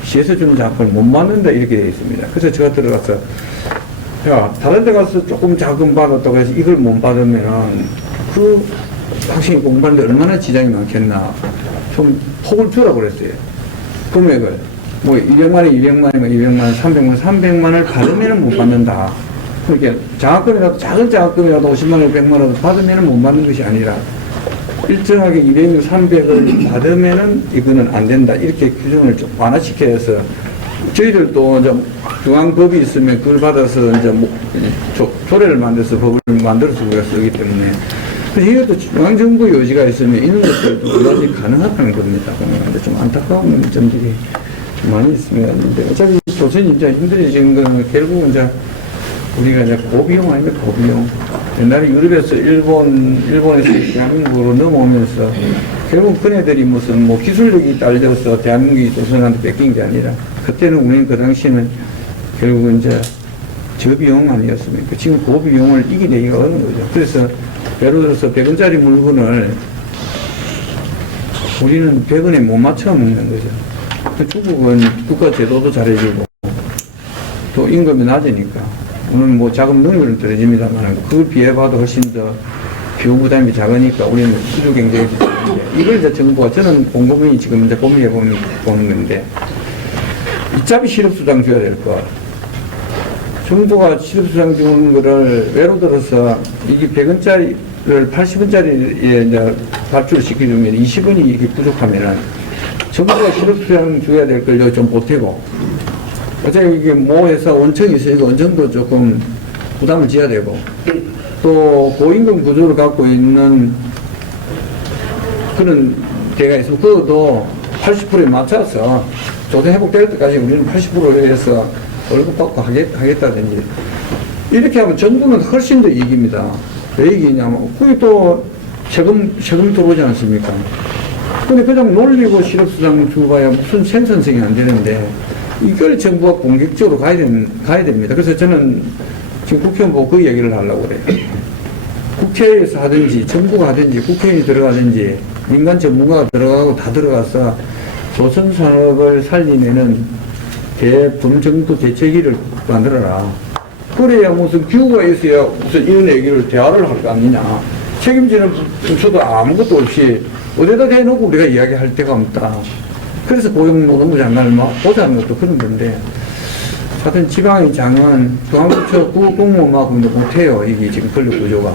시에서 주는 장학금을 못 받는다 이렇게 되어 있습니다. 그래서 제가 들어가서 야, 다른 데 가서 조금 자금 받았다고 해서 이걸 못 받으면은 그 학생이 공부하는데 얼마나 지장이 많겠나. 좀 폭을 주라고 그랬어요. 금액을. 뭐 200만원, 200만원, 300만원을 받으면은 못 받는다. 그러니까 장학금이라도, 작은 장학금이라도 50만원, 100만원도 받으면은 못 받는 것이 아니라 일정하게 200, 300을 받으면은 이거는 안 된다. 이렇게 규정을 좀 완화시켜서 저희들도 이제 중앙법이 있으면 그걸 받아서 이제 조례를 만들어서 법을 만들어서 우리가 쓰기 때문에 그래서 이것도 중앙정부의 의지가 있으면 이런 것들도 얼마든지 가능하다는 겁니다. 근데 좀 안타까운 점들이 좀 많이 있습니다. 근데 어차피 조선이 이제 힘들어지는 거는 결국은 이제 우리가 이제 고비용 아닙니까? 고비용. 옛날에 유럽에서 일본에서 대한민국으로 넘어오면서 결국 그네들이 무슨 뭐 기술력이 딸려서 대한민국이 조선한테 뺏긴 게 아니라 그때는 우리는 그 당시에는 결국은 이제 저비용 아니었습니까? 지금 고비용을 이기내기가 어려운 거죠. 그래서 예를 들어서 100원짜리 물건을 우리는 100원에 못 맞춰 먹는 거죠. 중국은 국가 제도도 잘해주고 또 임금이 낮으니까 오늘 뭐 자금 능력은 떨어집니다만 그걸 비해봐도 훨씬 더 비용 부담이 작으니까 우리는 수주 경쟁에서 좋은데 이걸 이제 정부가, 저는 곰곰이 지금 이제 고민해보는 건데, 이짭이 실업수당 줘야 될 거. 정부가 실업수당 주는 거를 외로 들어서 이게 100원짜리를 80원짜리에 이제 발주를 시키려면 20원이 이게 부족하면은 정부가 실업수당 줘야 될 걸 좀 보태고, 어차피 이게 모 회사 원청이 있으니까 원청도 조금 부담을 지어야 되고, 또 고임금 구조를 갖고 있는 그런 데가 있으면 그것도 80%에 맞춰서 조세 회복될 때까지 우리는 80%에 해서 월급 받고 하겠다든지 이렇게 하면 정부는 훨씬 더 이익입니다. 왜 이익이냐면 그게 또 세금 들어오지 않습니까? 근데 그냥 놀리고 실업수당 주봐야 무슨 생산성이 안 되는데 이걸 정부가 공격적으로 가야 됩니다. 그래서 저는 지금 국회의원 보고 그 얘기를 하려고 그래요. 국회에서 하든지 정부가 하든지 국회의원이 들어가든지 민간 전문가가 들어가고 다 들어가서 조선산업을 살리내는 대범정부 대책위를 만들어라. 그래야 무슨 기후가 있어야 무슨 이런 얘기를 대화를 할 거 아니냐. 책임지는 부처도 아무것도 없이 어디다 대놓고 우리가 이야기할 데가 없다. 그래서 고용노동부 장관을 막 보자는 것도 그런 건데, 하여튼 지방의 장은 중앙부처 공무원만큼도 못해요. 이게 지금 권력 구조가.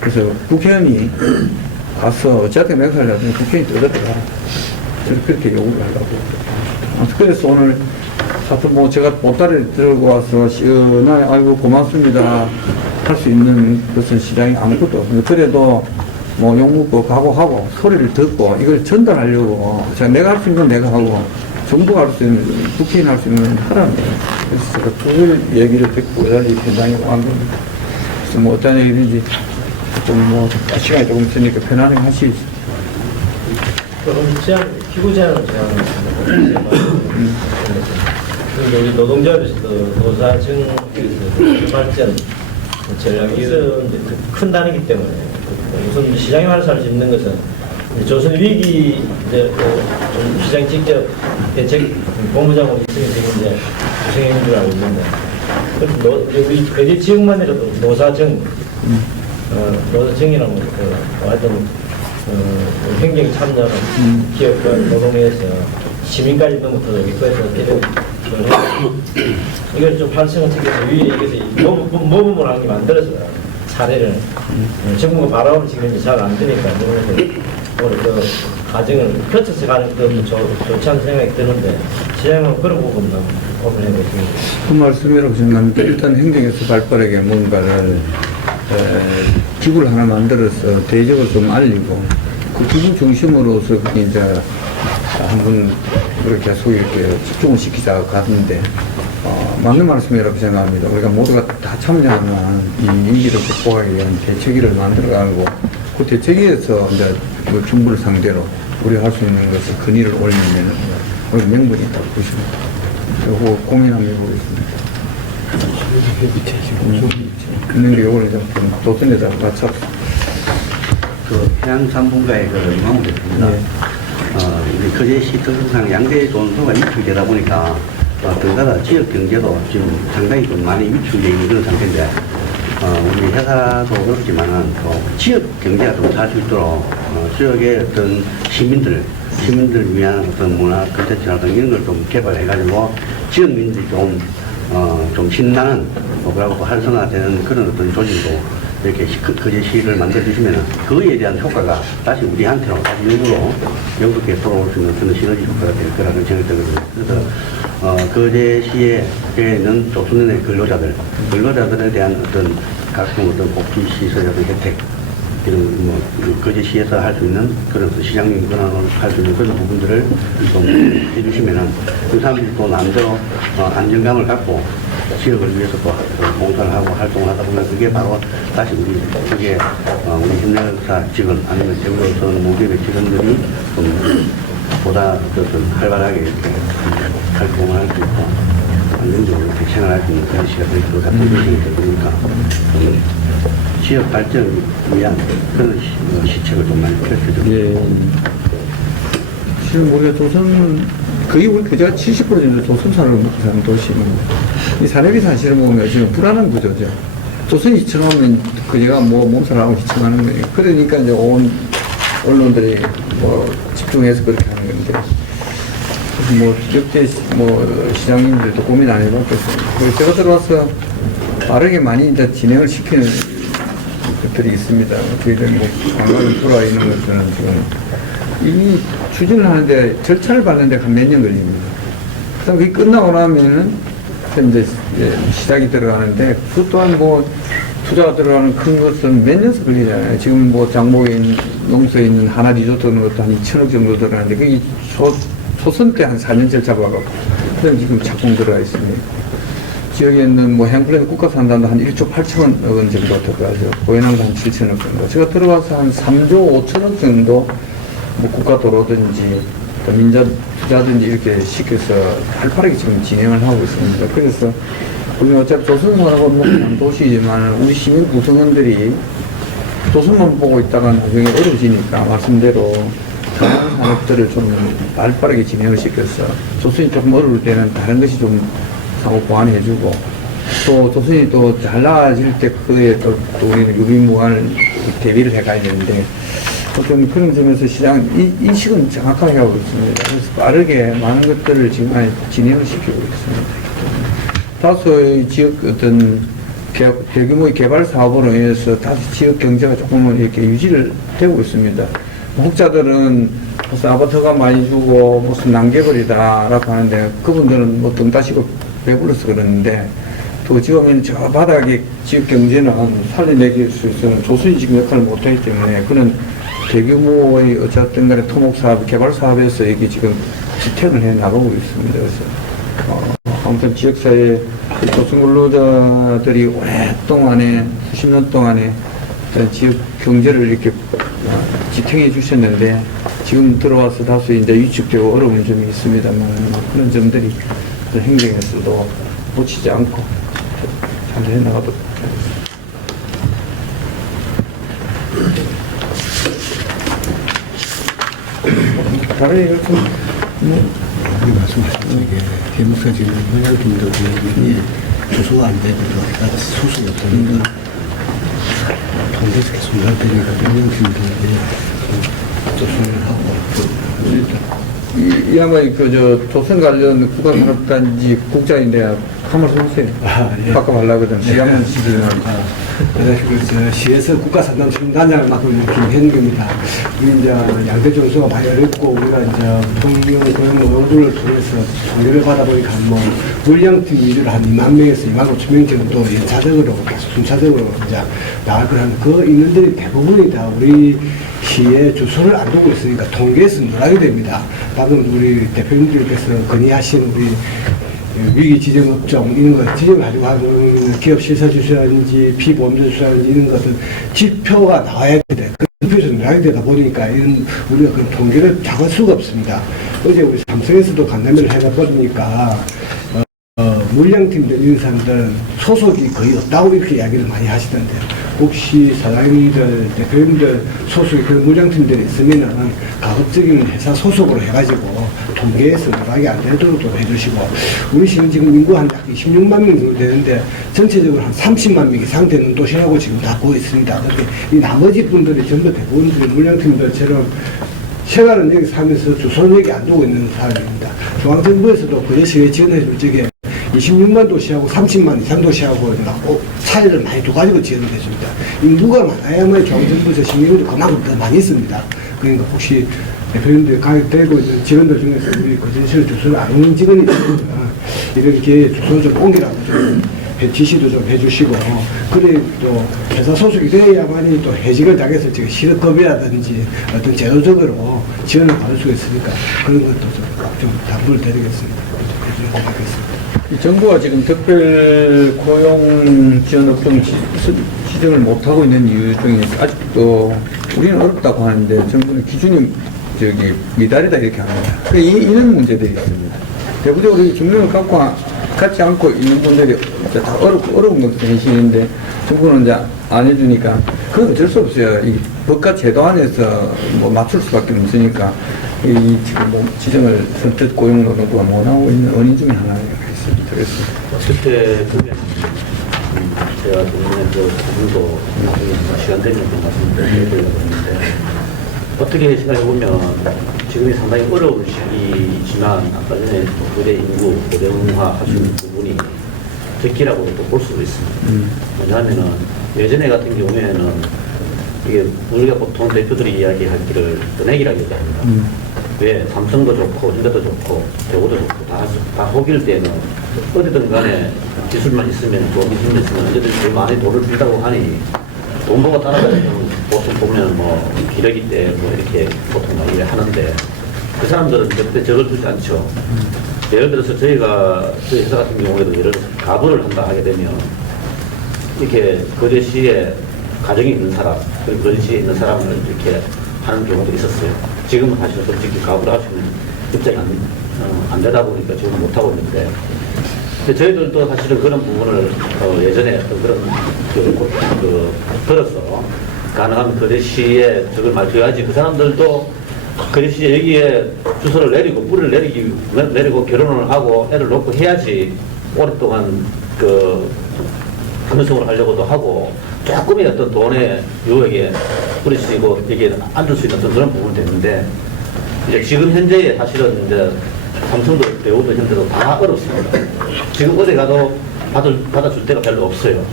그래서 국회의원이 가서 어쨌든 내가 살려면 국회의원이 떠들어라. 저는 그렇게 요구를 하려고. 그래서 오늘 하여튼 뭐 제가 보따리를 들고 와서 시원하게 아이고 고맙습니다 할 수 있는 것은 시장이 아무것도 없어요. 그래도 뭐 욕먹고 각오하고 소리를 듣고 이걸 전달하려고 제가 내가 할 수 있는 건 내가 하고 정부가 할 수 있는, 국회의원 할 수 있는 건 하라는 거예요. 그래서 제가 그 얘기를 듣고 이 현장에 온 겁니다. 그래서 뭐 어떤 얘기든지 좀 뭐 시간이 조금 있으니까 편안하게 하시죠. 그럼 기구 제한을 제한하겠습니다. 우리 노동조합에서도 노사증에서 발전 전략이 큰 단위이기 때문에 우선 시장의 활성화를 짓는 것은 조선 위기 이제 좀 시장 직접 대책 본부장으로 있으면 지금 이제 구성인 줄 알고 있는데 우리 거제 지역만이라도 노사증 노사증이라는 어떤 행정에 참여하는 기업과 노동에서 시민까지 너무 더 여기까지 이걸 좀 활성화 시켜서 위에 이것이 모범을 한 게 만들어서 사례를 정부가 바라보는 지금 잘 안 되니까 오늘 그 과정을 거쳐서 가는 것도 좋지 않은 생각이 드는데 시장은 그런 부분은 고민해 보겠습니다. 그 말씀이라고 생각합니다. 일단 행정에서 발빠르게 뭔가를 기구를 하나 만들어서 대적을 좀 알리고 그 기구 중심으로서 이제 한번 그렇게 계속 이렇게 집중을 시키자고 가는데 맞는 말씀이라고 생각합니다. 우리가 모두가 다 참여하는 이 위기를 극복하기 위한 대책위를 만들어가고 그 대책위에서 이제 그 정부를 상대로 우리가 할 수 있는 것을 건의를 올리면 우리 명분이 있다고 보십니다. 그리고 고민 한번 해보겠습니다. 그런데 이걸 좀 도전에다가 맞춰서 그 해양 산분과의 그 임하겠습니다. 네. 우리 거제시 특성상 양대 존소가 위축되다 보니까 등가다 지역 경제도 지금 상당히 좀 많이 위축되어 있는 그런 상태인데 우리 회사도 그렇지만은 또 지역 경제가 좀 잘 수 있도록 지역의 어떤 시민들 위한 어떤 문화 콘텐츠라든가 이런 걸 좀 개발해가지고 지역민들이 좀 신나는 그러고 활성화되는 그런 어떤 조직도 이렇게 거제시를 만들어주시면은 그에 대한 효과가 다시 우리한테로 다시 영국에 돌아올 수 있는 그런 시너지 효과가 될 거라는 생각이 들거든요. 그래서 거제시에는 조선인의 근로자들에 대한 어떤 각종 어떤 복지 시설이라든 혜택 이런 거제시에서 할 수 있는 그런 시장님 권한으로 할 수 있는 그런 부분들을 좀 해주시면은 그 사람들이 또 남대로 안정감을 갖고 지역을 위해서 또 봉사를 하고 활동을 하다 보면 그게 바로 다시 우리 협력사 직원 아니면 제국으로서 모기업의 직원들이 좀 보다 어떤 활발하게 이렇게 활동을 할 수 있고 안정적으로 이렇게 생활할 수 있는 그런 시가 될 것 같은 생각이 들으니까 지역 발전을 위한 그런 시책을 좀 많이 펼쳐주고 예. 지금 우리가 조선 거의 우리 그제가 70% 정도 조선 산업을 먹고 사는 도시입니다. 이 산업이 사실은 보면 지금 불안한 구조죠. 조선이 희청하면 그제가 뭐 몸살하고 희청하는 거예요. 그러니까 이제 온 언론들이 뭐 집중해서 그렇게 하는 건데 뭐 역대 뭐 시장님들도 고민 안 해봤겠어요. 그래서 제가 들어와서 빠르게 많이 이제 진행을 시키는 것들이 있습니다. 저희들 뭐 관광 돌아 있는 것들은 지금 이 추진을 하는데 절차를 밟는데 한 몇 년 걸립니다. 그다음 그게 끝나고 나면은 이제 시작이 들어가는데 그 또한 뭐 투자가 들어가는 큰 것은 몇 년씩 걸리잖아요. 지금 뭐 장목에 있는 농서에 있는 하나 리조트 같은 것도 한 2천억 정도 들어가는데 그게 초선 때 한 4년 절차 밟았고 그다음 지금 착공 들어가 있습니다. 지역에 있는 뭐 행플랜 국가산단도 한 1조 8천억 원 정도 들어가죠. 고해남도 한 7천억 정도. 제가 들어가서 한 3조 5천억 정도 뭐 국가도로든지 민자 투자든지 이렇게 시켜서 활발하게 지금 진행을 하고 있습니다. 그래서 우리는 어차피 조선산업은 도시이지만 우리 시민 구성원들이 조선만 보고 있다가 나중에 어려워지니까 말씀대로 다른 산업들을 좀 발빠르게 진행을 시켜서 조선이 조금 어려울 때는 다른 것이 좀 상호 보완해주고 또 조선이 또 잘 나아질 때 그에 또 우리는 유비무관을 대비를 해가야 되는데 어떤 그런 점에서 시장 인식은 정확하게 하고 있습니다. 그래서 빠르게 많은 것들을 지금 진행을 시키고 있습니다. 다소의 지역 어떤 대규모의 개발 사업으로 인해서 다소 지역 경제가 조금은 이렇게 유지를 되고 있습니다. 혹자들은 무슨 아파트가 많이 주고 무슨 난개벌이다라고 하는데 그분들은 뭐 등 따시고 배불러서 그러는데 또 지금은 저 바닥의 지역 경제는 살려내길 수 있는 조선이 지금 역할을 못하기 때문에 그런 대규모의 어쨌든 간에 토목사업, 개발사업에서 이게 지금 지탱을 해 나가고 있습니다. 그래서, 아무튼 지역사회 조선 근로자들이 오랫동안에, 수십 년 동안에 지역 경제를 이렇게 지탱해 주셨는데 지금 들어와서 다소 이제 위축되고 어려운 점이 있습니다만 그런 점들이 행정에서도 놓치지 않고 잘 해나가도록 다른 얘기를 좀, 우리 말씀하신 게 개무사 지금 문양팀도 분위기 조소가 안 되고 소수가 없으니까 통계에서 계속 연락되니까 문양팀들이 조소를 하고 이야말로 조선 관련 국가산업단지 국장인데 한 말씀 하세요. 바꿔 하려거든. 시간만 시키면. 그래서 시에서 국가산단 총단장을 맡고 있는 김현규입니다. 우리 이제 양대 조소가 많이 어렵고 우리가 이제 통영 고용 노동부를 통해서 통계를 받아보니까 뭐 물량팀 일을 한 2만 명에서 2만 5천 명 정도 연차적으로 계속 순차적으로 이제 나갈 거라는 그 인원들이 대부분이 다 우리 시에 주소를 안 두고 있으니까 통계에서 놀아야 됩니다. 방금 우리 대표님들께서 건의하신 우리 위기 지정 업종 이런 거 지정가지고 하는 기업 실사 주소라든지 피보험자 주소라든지 이런 것은 지표가 나와야 돼. 그 지표에서 나와야 되다 보니까 이런 우리가 그 통계를 잡을 수가 없습니다. 어제 우리 삼성에서도 간담회를 해가 버리니까 물량팀들 이런 사람들은 소속이 거의 없다고 이렇게 이야기를 많이 하시던데요. 혹시 사장님들, 대표님들 소속이 그런 물량팀들이 있으면은 가급적이면 회사 소속으로 해가지고 통계에서 나가게 안 되도록 좀 해주시고 우리 시는 지금 인구 한 26만 명 정도 되는데 전체적으로 한 30만 명 이상 되는 도시라고 지금 다 보고 있습니다. 그런데 이 나머지 분들이 전부 대부분들이 물량팀들처럼 생활은 여기 살면서 주소는 여기 안 두고 있는 사람입니다. 중앙정부에서도 그 예시에 지원해줄 적에 26만 도시하고 30만 이상 도시하고 차이를 많이 두 가지로 지원을 해줍니다. 인구가 많아야만 중앙정부에서 시민들도 그만큼 더 많이 있습니다. 그러니까 혹시 대표님들 가입되고 있는 직원들 중에서 우리 거제시를 주소를 안 오는 직원이 있습니다. 이렇게 주소를 좀 옮기라고 좀 지시도 좀 해주시고 그래 또 회사 소속이 돼야만이 또 해직을 당해서 지금 실업급여라든지 어떤 제도적으로 지원을 받을 수가 있으니까 그런 것도 좀 당부를 드리겠습니다. 해주는 것 같겠습니다. 정부가 지금 특별 고용 지원 업종 지정을 못하고 있는 이유 중에 아직도 우리는 어렵다고 하는데 정부는 기준이 미달이다 이렇게 합니다. 이런 문제들이 있습니다. 대부분적으로 중량을 갖지 않고 있는 분들이 다 어려운 것도 현실인데 정부는 이제 안 해주니까 그건 어쩔 수 없어요. 이 법과 제도 안에서 뭐 맞출 수밖에 없으니까 이 지금 뭐 지정을 선뜻 고용노동부가 못하고 있는 원인 중에 하나가 있습니다. 그래서 그때 제가 작년에 그 부분도 시간 되면 좀 말씀드리려고 했는데 어떻게 생각해보면 지금이 상당히 어려운 시기이지만 아까 전에 고대 인구, 고대문화 할 수 있는 부분이 덕기라고도 볼 수도 있습니다. 왜냐하면은 예전에 같은 경우에는 이게 우리가 보통 대표들이 이야기할 길을 떠내기라고 얘기합니다. 왜 삼성도 좋고 현대도 좋고 대우도 좋고 다 호기일 때는 어디든 간에 기술만 있으면 좋은 기술만 있으면 언제든지 제일 많이 돈을 준다고 하니 돈 보고 따라가면 보통 보면 뭐 기러기 때 뭐 이렇게 보통 많이 하는데 그 사람들은 절대 저걸 주지 않죠. 예를 들어서 저희 회사 같은 경우에도 예를 들어서 가부를 한다 하게 되면 이렇게 거제시에 가정이 있는 사람 그리고 거제시에 있는 사람을 이렇게 하는 경우도 있었어요. 지금은 사실 솔직히 가부를 할 수 있는 입장이 안 되다 보니까 지금 못하고 있는데 근데 저희들도 사실은 그런 부분을 예전에 어떤 그런 들어서 가능하면 거제시에 저걸 맞춰야지 그 사람들도 거제시에 여기에 주소를 내리고 뿌리를 내리고 결혼을 하고 애를 놓고 해야지 오랫동안 근성을 하려고도 하고 조금의 어떤 돈의 유혹에 뿌리치고 여기에 앉을 수 있는 어떤 그런 부분이 됐는데 이제 지금 현재에 사실은 이제 삼성도 대우도 현대도 다 어렵습니다. 지금 어디 가도 받아줄 데가 별로 없어요.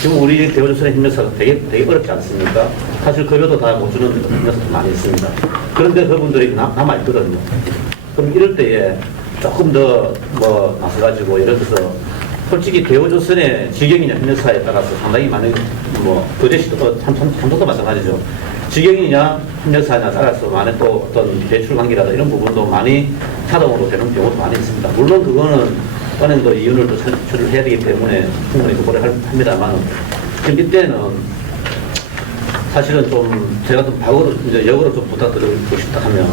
지금 우리 대우조선의 협력사가 되게 어렵지 않습니까? 사실 급여도 다 못 주는 협력사도 많이 있습니다. 그런데 그분들이 남아있거든요. 그럼 이럴 때에 조금 더 나서가지고 예를 들어서 솔직히 대우조선의 직영이냐 협력사에 따라서 상당히 많은 거제시도 삼성도 마찬가지죠. 직영이냐 협력사냐 따라서 많은 또 어떤 대출 관계라든가 이런 부분도 많이 자동으로 되는 경우도 많이 있습니다. 물론 그거는 은행도 이윤을 또 산출을 해야 되기 때문에 충분히 그거를 합니다만 지금 이때는 사실은 좀 제가 좀 이제 역으로 좀 부탁드리고 싶다 하면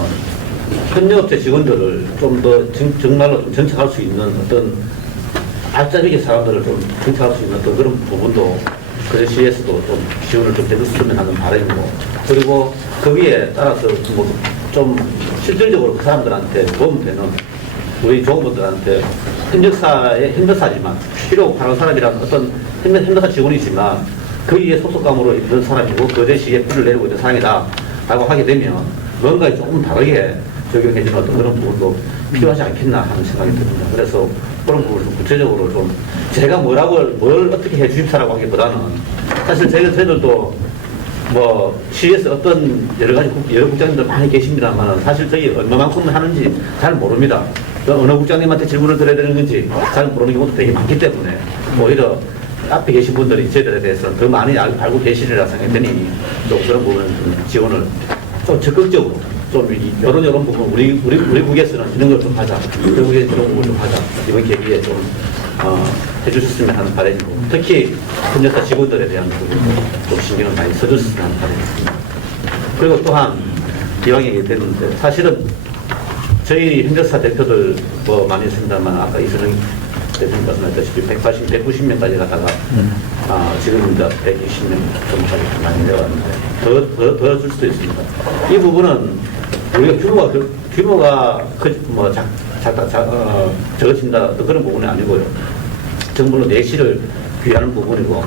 협력업체 직원들을 좀 더 정말로 좀 정착할 수 있는 어떤 알짜배기 사람들을 좀 정착할 수 있는 어떤 그런 부분도 거제시에서도 좀 지원을 좀 해줬으면 하는 바람이고 그리고 거기에 따라서 좀 실질적으로 그 사람들한테 도움되는 우리 종업원들한테 협력사지만 필요 하는 사람이란 어떤 협력사 직원이지만 거기에 소속감으로 있는 사람이고 거제시에 뿌리를 내리고 있는 사람이다 라고 하게 되면 뭔가 조금 다르게 적용해주는 어떤 그런 부분도 필요하지 않겠나 하는 생각이 듭니다. 그래서 그런 부분을 좀 구체적으로 좀 제가 뭘 어떻게 해 주십사라고 하기보다는 사실 저희들도 시에서 어떤 여러 국장님들 많이 계십니다만 사실 저희 얼마만큼 하는지 잘 모릅니다. 어느 국장님한테 질문을 드려야 되는 건지 잘 모르는 경우도 되게 많기 때문에 오히려 앞에 계신 분들이 저희들에 대해서는 더 많이 알고 계시리라 생각했더니 또 그런 부분은 좀 지원을 좀 적극적으로 좀 이런 부분 우리 국에서는 이런 걸 좀 하자, 결국에 이런 부분 좀 하자 이번 계기에 좀 해주셨으면 하는 바람이고 특히 협력사 직원들에 대한 부분도 좀 신경을 많이 써줬으면 하는 바람입니다. 그리고 또한 이왕 얘기했는데 사실은 저희 협력사 대표들 많이 있습니다만 아까 이선영 대표님 말씀하셨다시피 190명까지 가다가 지금 이제 120명 정도까지 많이 내려왔는데 더 줄 수도 있습니다. 이 부분은 우리가 규모가 적어진다 그런 부분이 아니고요. 정말로 내실을 귀하는 부분이고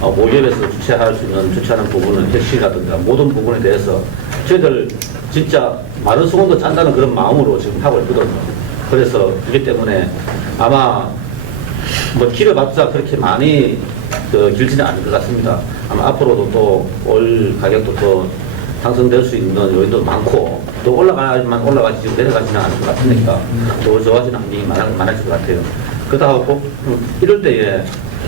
모기업에서 주최하는 부분은 혁신이라든가 모든 부분에 대해서 저희들 진짜 마른 수건도 짠다는 그런 마음으로 지금 하고 있거든요. 그래서 이기 때문에 아마 길어봤자 그렇게 많이 길지는 않을 것 같습니다. 아마 앞으로도 또 올 가격도 더 상승될 수 있는 요인도 많고 또 올라가지 내려가지는 않을 것 같으니까 더 좋아지는 환경이 많아질 것 같아요. 그렇다고 이럴 때에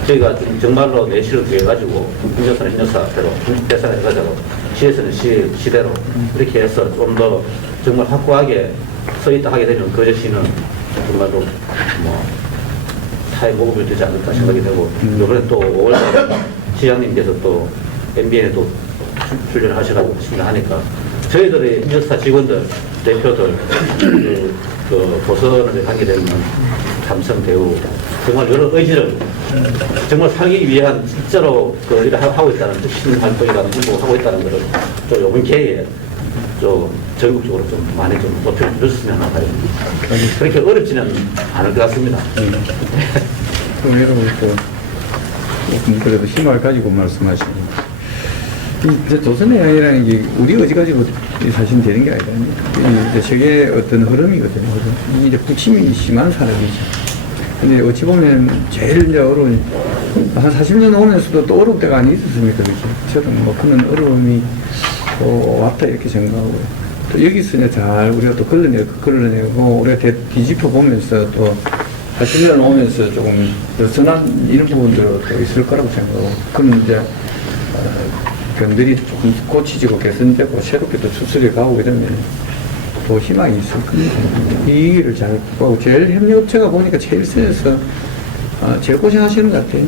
저희가 정말로 내실을 구해가지고 협력사는 협력사대로 회사를 해가지고 시에서는 시대로 이렇게 해서 좀 더 정말 확고하게 서있다 하게 되면 거제시는 정말로 타의 모금이 되지 않을까 생각이 되고 이번에 또 5월달에 시장님께서 또 MBN에도 출연하시라고 하니까 저희들의 협력사 직원들, 대표들 보선을 하게 되면 삼성, 대우 정말 여러 의지를 정말 살기 위한 실제로 일을 하고 있다는 혁신 활동이라는 행동을 하고 있다는 것을 좀 이번 기회에 좀 전국적으로 좀 많이 좀 높여 주셨으면 하는 바람입니다. 그렇게 어렵지는 않을 것 같습니다. 그럼 여러분 그래도 희망을 가지고 말씀하시고 이제 조선의 양이라는 게 우리 의지 가지고 사실 되는 게 아니라 이제 세계의 어떤 흐름이거든요. 흐름. 이제 부침이 심한 산업이죠. 근데 어찌 보면 제일 이제 어려운, 한 40년 오면서도 또 어려울 때가 아니 있었습니까? 그죠? 저는 뭐 그런 어려움이 왔다 이렇게 생각하고, 또 여기서 이제 잘 우리가 또 걸러내고, 우리가 뒤집어 보면서 또 40년 오면서 조금 벗어난 이런 부분들도 또 있을 거라고 생각하고, 그런 이제, 병들이 조금 고치지고 개선되고, 새롭게 또 수술해 가고 이러면, 또 희망이 있을 겁니다. 이 일을 잘 하고, 제일 협력업체가 보니까 제일 세서, 제일 고생하시는 것 같아요.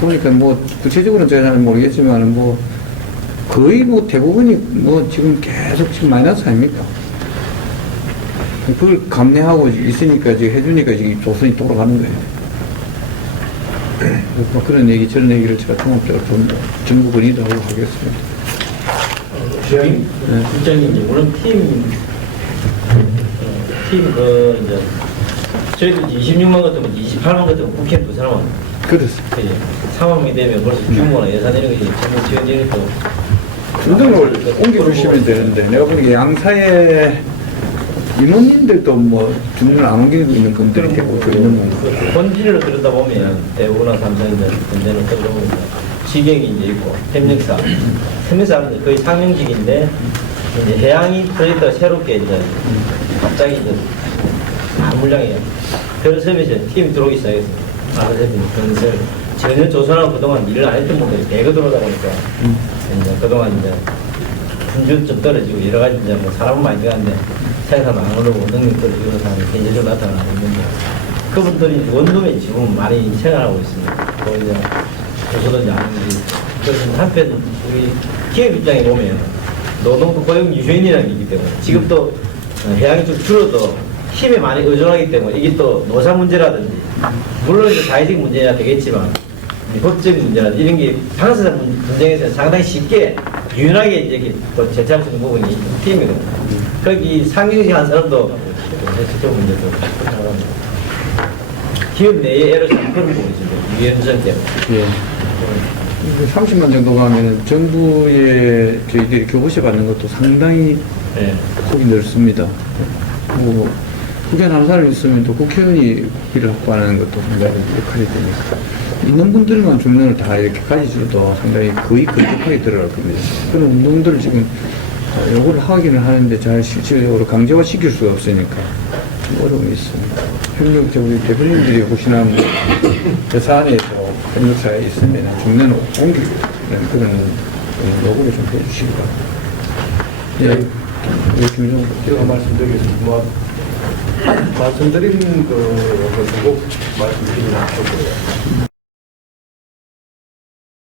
보니까 뭐, 구체적으로는 제가 잘 모르겠지만, 뭐, 거의 뭐 대부분이 뭐 지금 계속 지금 마이너스 아닙니까? 그걸 감내하고 있으니까, 지금 해주니까 지금 조선이 돌아가는 거예요. 뭐 그런 얘기, 저런 얘기를 제가 통합적으로 좀 전국을 리드하고 하겠습니다. 국장님, 물론 이제, 저희도 26만 것 때문에 28만 것 때문에 국회 두 사람은. 그렇습니다. 예, 상황이 되면 벌써 규모나 예산 이런 게 전부 지원되니까. 중등을 옮겨주시면 되는데, 내가 보니까 양사의 임원님들도 뭐 중등을 안 옮기고 있는 분들이 있고, 있는 건가. 본질을 들여다보면, 대우나 삼성이나 문제는 떠들어보니까, 지경이 이제 있고, 협력사는 거의 상용직인데, 이제 해양이 프로젝트가 새롭게 이제, 갑자기 이제, 물량이에요. 그래서 이제 팀이 들어오기 시작했어요. 건설. 전혀 조선하고 그동안 일을 안 했던 분들이 대거 들어오다 보니까, 이제 그동안 이제, 품질 좀 떨어지고, 여러 가지 이제 뭐 사람은 많이 들어갔는데, 생산 안 오르고, 능력 떨어지고, 사람이 현실적으로 나타나고 있는데, 그분들이 원룸에 지금 많이 생활하고 있습니다. 또 이제, 조선은 양들이. 그래서 한편, 우리 기업 입장에 보면, 노동부 고용 유연이라는 게 있기 때문에, 지금 또 해양이 좀 줄어도 힘에 많이 의존하기 때문에, 이게 또 노사 문제라든지, 물론 이제 사회적 문제가 되겠지만, 법적 문제라든지 이런 게 당사자 분쟁에서 상당히 쉽게 유연하게 이제 또 제출할 수 있는 부분이 팀이거든요. 거기 상경직 한 사람도 실적 문제도 나갑니다. 기업 내에 에러 좀 그런 부분이 있습니다. 유연성 때문에. 예. 30만 정도 가면은 정부에 저희들이 교부세 받는 것도 상당히 폭이 넓습니다. 뭐 국회의원 한 사람 있으면 또 국회의원이 국기를 확보하는 것도 상당히 역할이 되니까 있는 분들만 중론을 다 이렇게 가지셔도 상당히 거의 급격하게 들어갈 겁니다. 그런 운동들을 지금 요거를 하기는 하는데 잘 실질적으로 강제화 시킬 수가 없으니까 좀 어려움이 있습니다. 협력자 우리 대표님들이 혹시나 뭐 사안에서 협력사에 있으면 중론을 옮기고 그런 요구를 좀 해주시기 바랍니다. 예, 김정은 제가 말씀드리겠습니다. 뭐, 말씀드린 꼭 말씀드리긴 하셨고요.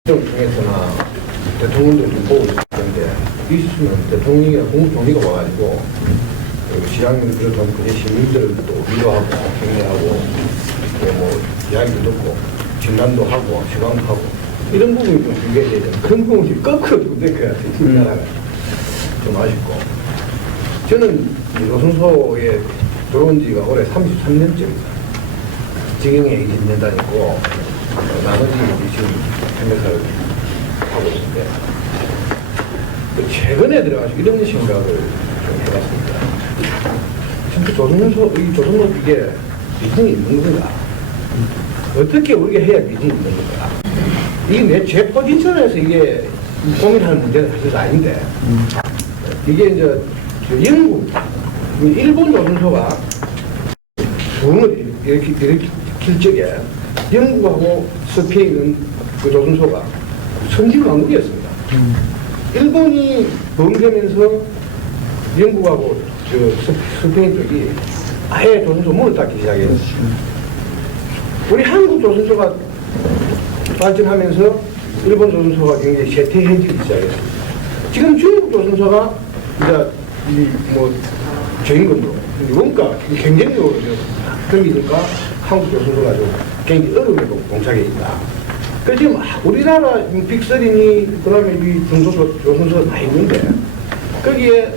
중에서나 대통령도 좀 보고 있는데 있으면 대통령이나 국무총리가 와가지고 시장님을 비롯한 그의 시민들도 위로하고 격려하고 뭐 이야기도 듣고 진단도 하고 시간도 하고 이런 부분이 좀 준비해야 되는 그런 부분이 거꾸로 좀 될것 같아요. 우리나라가 좀 아쉽고 저는 노선소에 들어온 지가 올해 33년째입니다. 직영에 20년 다니고 나머지 지금 협력사를 하고 있는데 최근에 들어가서 이런 생각을 좀 해봤습니다. 진짜 조선소 이게 비전이 있는 건가? 어떻게 우리가 해야 비전이 있는 건가? 이게 제 포지션에서 이게 고민하는 문제는 사실 아닌데 이게 이제 영국, 일본 조선소가 부흥을 일으킬 적에 영국하고 스페인은 그 조선소가 선진왕국이었습니다. 일본이 부흥되면서 영국하고 스페인 쪽이 아예 조선소 문을 닫기 시작했어요. 우리 한국 조선소가 발전하면서 일본 조선소가 굉장히 쇠퇴해지기 시작했어요. 지금 중국 조선소가 이제 뭐 저임금으로 원가 경쟁력으로 그러니까 한국 조선소가 좀 굉장히 어렵게 봉착해 있다. 그래서 지금 우리나라 빅3니 그다음에 이 중소소 조선소가 다 있는데 거기에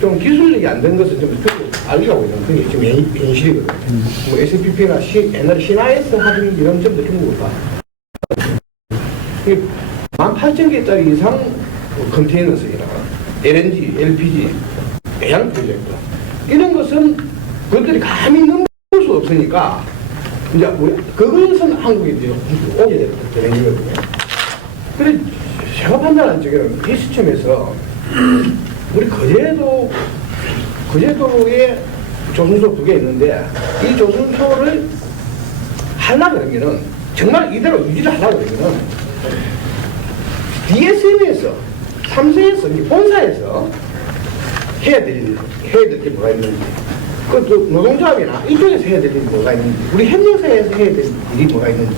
좀 기술력이 안 된 것은 좀 알리라고 있는 그게 지금 현실이거든요. 뭐 SPP나 옛날 신화에서 하던 이런 점도 중국을 봐. 18,000개짜리 이상 컨테이너 쓰기나 LNG, LPG, 배양 프로젝트 이런 것은 그것들이 감히 넘을 수 없으니까 이제 그것은 한국에 이제 오게 되는 거거든요. 그래 제가 판단한 적에는 이 시점에서 우리 거제도에 조선소 2개 있는데 이 조선소를 하려고 그러면은 정말 이대로 유지를 하려고 그러면은 DSM에서 삼성에서 본사에서 해야 될 게 뭐가 있는지 그 노동조합이나 이쪽에서 해야 될 일이 뭐가 있는지 우리 협력사에서 해야 될 일이 뭐가 있는지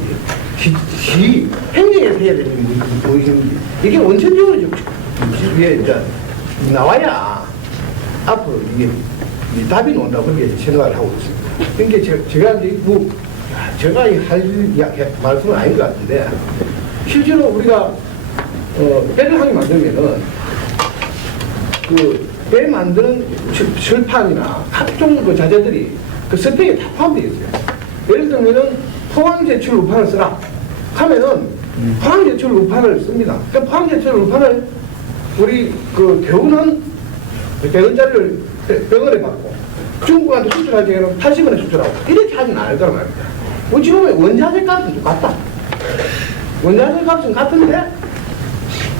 행정에서 해야 될 일이 뭐가 있는지 이게 원천적으로 위에 이제 나와야 앞으로 이게 답이 나온다고 그렇게 생각을 하고 있습니다. 그러니까 제가 이제 제가 할 말씀은 아닌 것 같은데 실제로 우리가 배를 하게 만들면은 배 만드는 철판이나 각종 그 자재들이 그 스펙에 다 포함되어 있어요. 예를 들면은 포항제철 우판을 쓰라 하면은 포항제철 우판을 씁니다. 그 포항제철 우판을 우리 그 대우는 100원짜리를 100원에 받고 중국한테 수출할 때에는 80원에 수출하고 이렇게 하진 않을 거란 말입니다. 지금은 원자재 값은 똑같다. 원자재 값은 같은데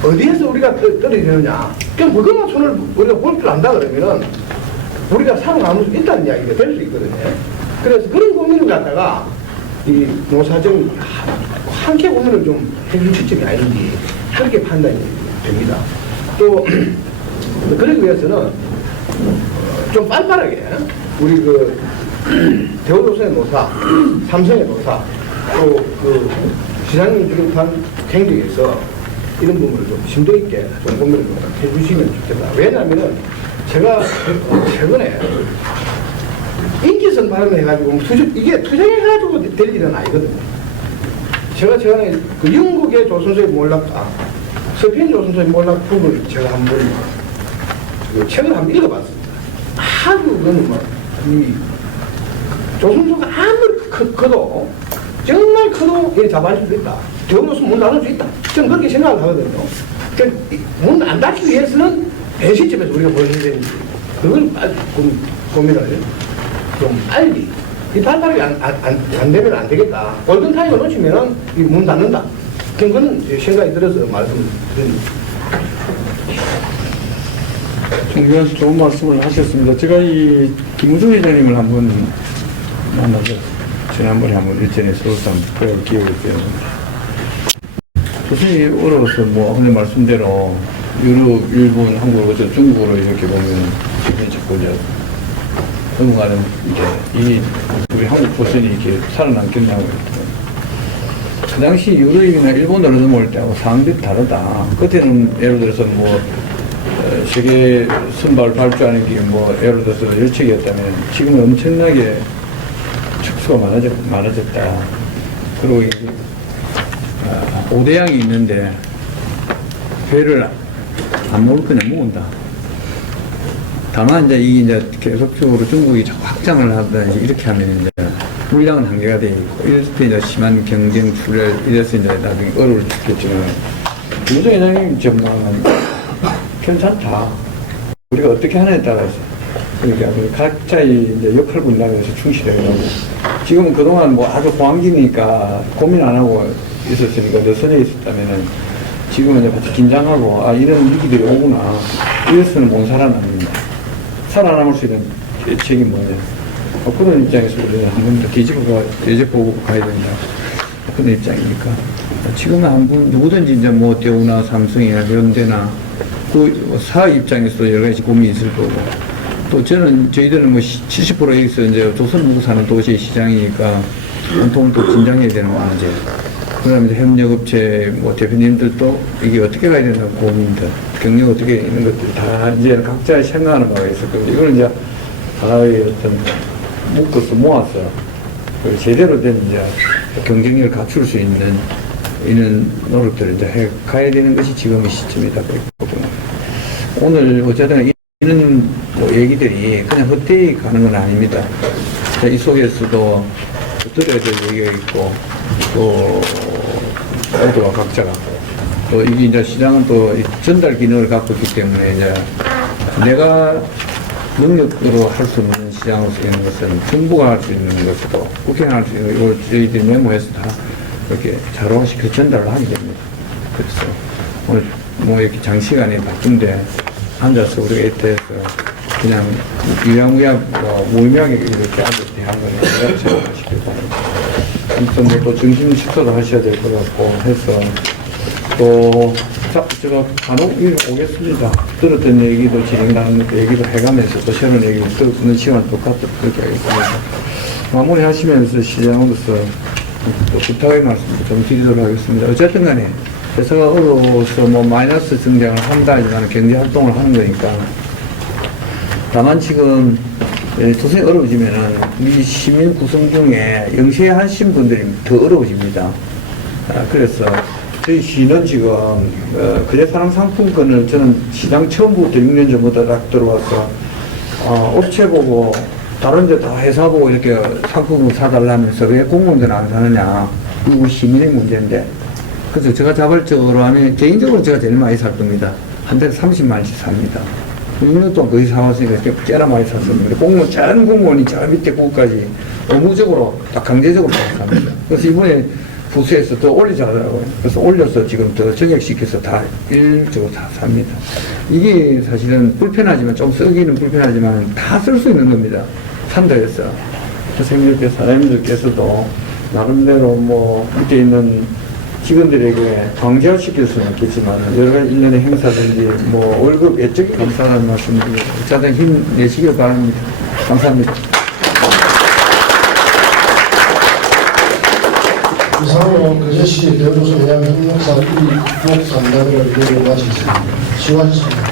어디에서 우리가 떨어지느냐. 그럼 그것만 손을 우리가 볼 줄 안다 그러면은 우리가 살아남을 수 있다는 이야기가 될 수 있거든요. 그래서 그런 고민을 갖다가 이 노사정 함께 고민을 좀 해줄 시점이 아닌지 그렇게 판단이 됩니다. 또 그러기 위해서는 좀 빨빨하게 우리 그 대우조선의 노사, 삼성의 노사, 또 그 시장님 주력한 행정에서 이런 부분을 좀 심도 있게 좀 고민을 좀 해주시면 좋겠다. 왜냐하면은 제가 최근에 인기성 발언을 해가지고 이게 투쟁해가지고 될 일은 아니거든요. 제가 최근에 그 영국의 조선소의 몰락과 스페인 조선소의 몰락 부분을 제가 한번 그 책을 한번 읽어봤습니다. 아주 그거는 이 조선소가 아무리 커도 정말 커도 이게 잡아줄 수 있다. 대우로서 문 닫을 수 있다. 저는 그렇게 생각을 하거든요. 그러니까 문 안 닫기 위해서는 배 시점에서 우리가 뭘 해야 되는지 그걸 고민을 좀 빨리 이 발달이 안 되면 안 되겠다. 골든타임을 놓치면은 문 닫는다. 그건 생각이 들어서 말씀드립니다. 정말 좋은 말씀을 하셨습니다. 제가 이 김우중 회장님을 한번 만나서 지난번에 한번 일전에 서울서 한번 기억이 있어요. 도저히 어려워서 오늘 말씀대로 유럽, 일본, 한국, 중국으로 이렇게 보면 자꾸 이제 넘어가는 이게 우리 한국 보선이 이렇게 살아남겠냐고. 그 당시 유럽이나 일본으로 넘어올 때하고 상황들이 다르다. 그때는 예를 들어서 세계 선박을 발주하는 게 예를 들어서 10척이었다면 지금은 엄청나게 축수가 많아졌다. 그리고 5대양이 있는데 배를 안 먹을 거냐 모은다. 다만 이제 계속적으로 중국이 자꾸 확장을 하든지 이렇게 하면 이제 물량은 한계가 돼 있고 이럴 때 이제 심한 경쟁 출혈 이래서 이제 나중에 어려울 수 있겠지만 김우중 회장님 전망은 괜찮다. 우리가 어떻게 하느냐에 따라서 그러니까 각자의 이제 역할 분담에서 충실해가지고 지금은 그동안 아주 호황기니까 고민 안 하고 있었으니까 너선에 있었다면은 지금은 이제 같이 긴장하고 이런 위기들이 오구나 이래서는 못 살아납니다. 살아남을 수 있는 대책이 뭐냐. 그런 입장에서 우리는 한 번 더 뒤집어보고 가야 된다. 그런 입장이니까 지금은 한번 누구든지 이제 대우나 삼성이나 현대나 그 사업 입장에서도 여러 가지 고민이 있을 거고 또 저희들은 70% 여기서 이제 조선 먹고 사는 도시 시장이니까 온통 또 긴장해야 되는 문제. 그다음에 이제 협력업체 대표님들도 이게 어떻게 가야 된다고 고민들, 경력 어떻게 있는 것들 다 이제 각자 생각하는 바가 있을 건데 이걸 이제 하나의 어떤 묶어서 모았어요. 제대로 된 이제 경쟁력을 갖출 수 있는 이런 노력들을 이제 해 가야 되는 것이 지금의 시점이다. 오늘 어쨌든 이런 얘기들이 그냥 헛되이 가는 건 아닙니다. 이 속에서도 들어야 될 얘기가 있고 또 모두가 각자가 또 이게 이제 시장은 또 전달 기능을 갖고 있기 때문에 이제 내가 능력으로 할 수 없는 시장으로 쓰이는 것은 정부가 할 수 있는 것도 국회가 할 수 있는 이걸 저희들이 메모해서 다 이렇게 자료화시켜 전달을 하게 됩니다. 그래서 오늘 뭐 이렇게 장시간에 바쁜데 앉아서 우리가 이때에서 그냥 유야무야 무의미하게 이렇게 앉아서 대한 거는 생각하시길 바랍니다. 아무튼 또 점심 식사도 하셔야 될 것 같고 해서 또 제가 간혹 오겠습니다. 들었던 얘기도 진행하는 얘기도 해가면서 또 새로운 얘기를 듣는 시간 똑같이 그렇게 하겠습니다. 마무리 하시면서 시장으로서 또 부탁의 말씀을 좀 드리도록 하겠습니다. 어쨌든 간에 회사가 어려워서 뭐 마이너스 성장을 한다 하지만 경제 활동을 하는 거니까 다만 지금 도저히 어려워지면은 우리 시민 구성 중에 영세하신 분들이 더 어려워집니다. 그래서 저희 시는 지금 거래사랑 상품권을 저는 시장 처음부터 6년 전부터 딱 들어와서 업체 보고 다른 데 다 회사 보고 이렇게 상품을 사달라면서 왜 공무원들은 안 사느냐. 이거 우리 시민의 문제인데. 그래서 제가 자발적으로 하면 개인적으로 제가 제일 많이 살 겁니다. 한 달에 30만 원씩 삽니다. 6년 동안 거의 사왔으니까 이렇게 꽤나 많이 샀습니다. 공무원, 전 공무원이 저 밑에 구까지 의무적으로, 딱 강제적으로 삽니다. 그래서 이번에 부서에서 더 올리자 하더라고요. 그래서 올려서 지금 더 전액시켜서 다 일적으로 다 삽니다. 이게 사실은 불편하지만, 좀 쓰기는 불편하지만 다 쓸 수 있는 겁니다. 산다 해서. 선생님들께서, 사장님들께서도 나름대로 뭐 밑에 있는 직원들에게 강제화시킬 수는 없겠지만 여러 가지 일련의 행사든지 뭐 월급 외적인 감사라는 말씀드리고 자당 힘내시길 바랍니다. 감사합니다. 이상으로 거제시 대우조선 해양협력사 1위 부ộc 간담회를 마치겠습니다. 수고하셨습니다.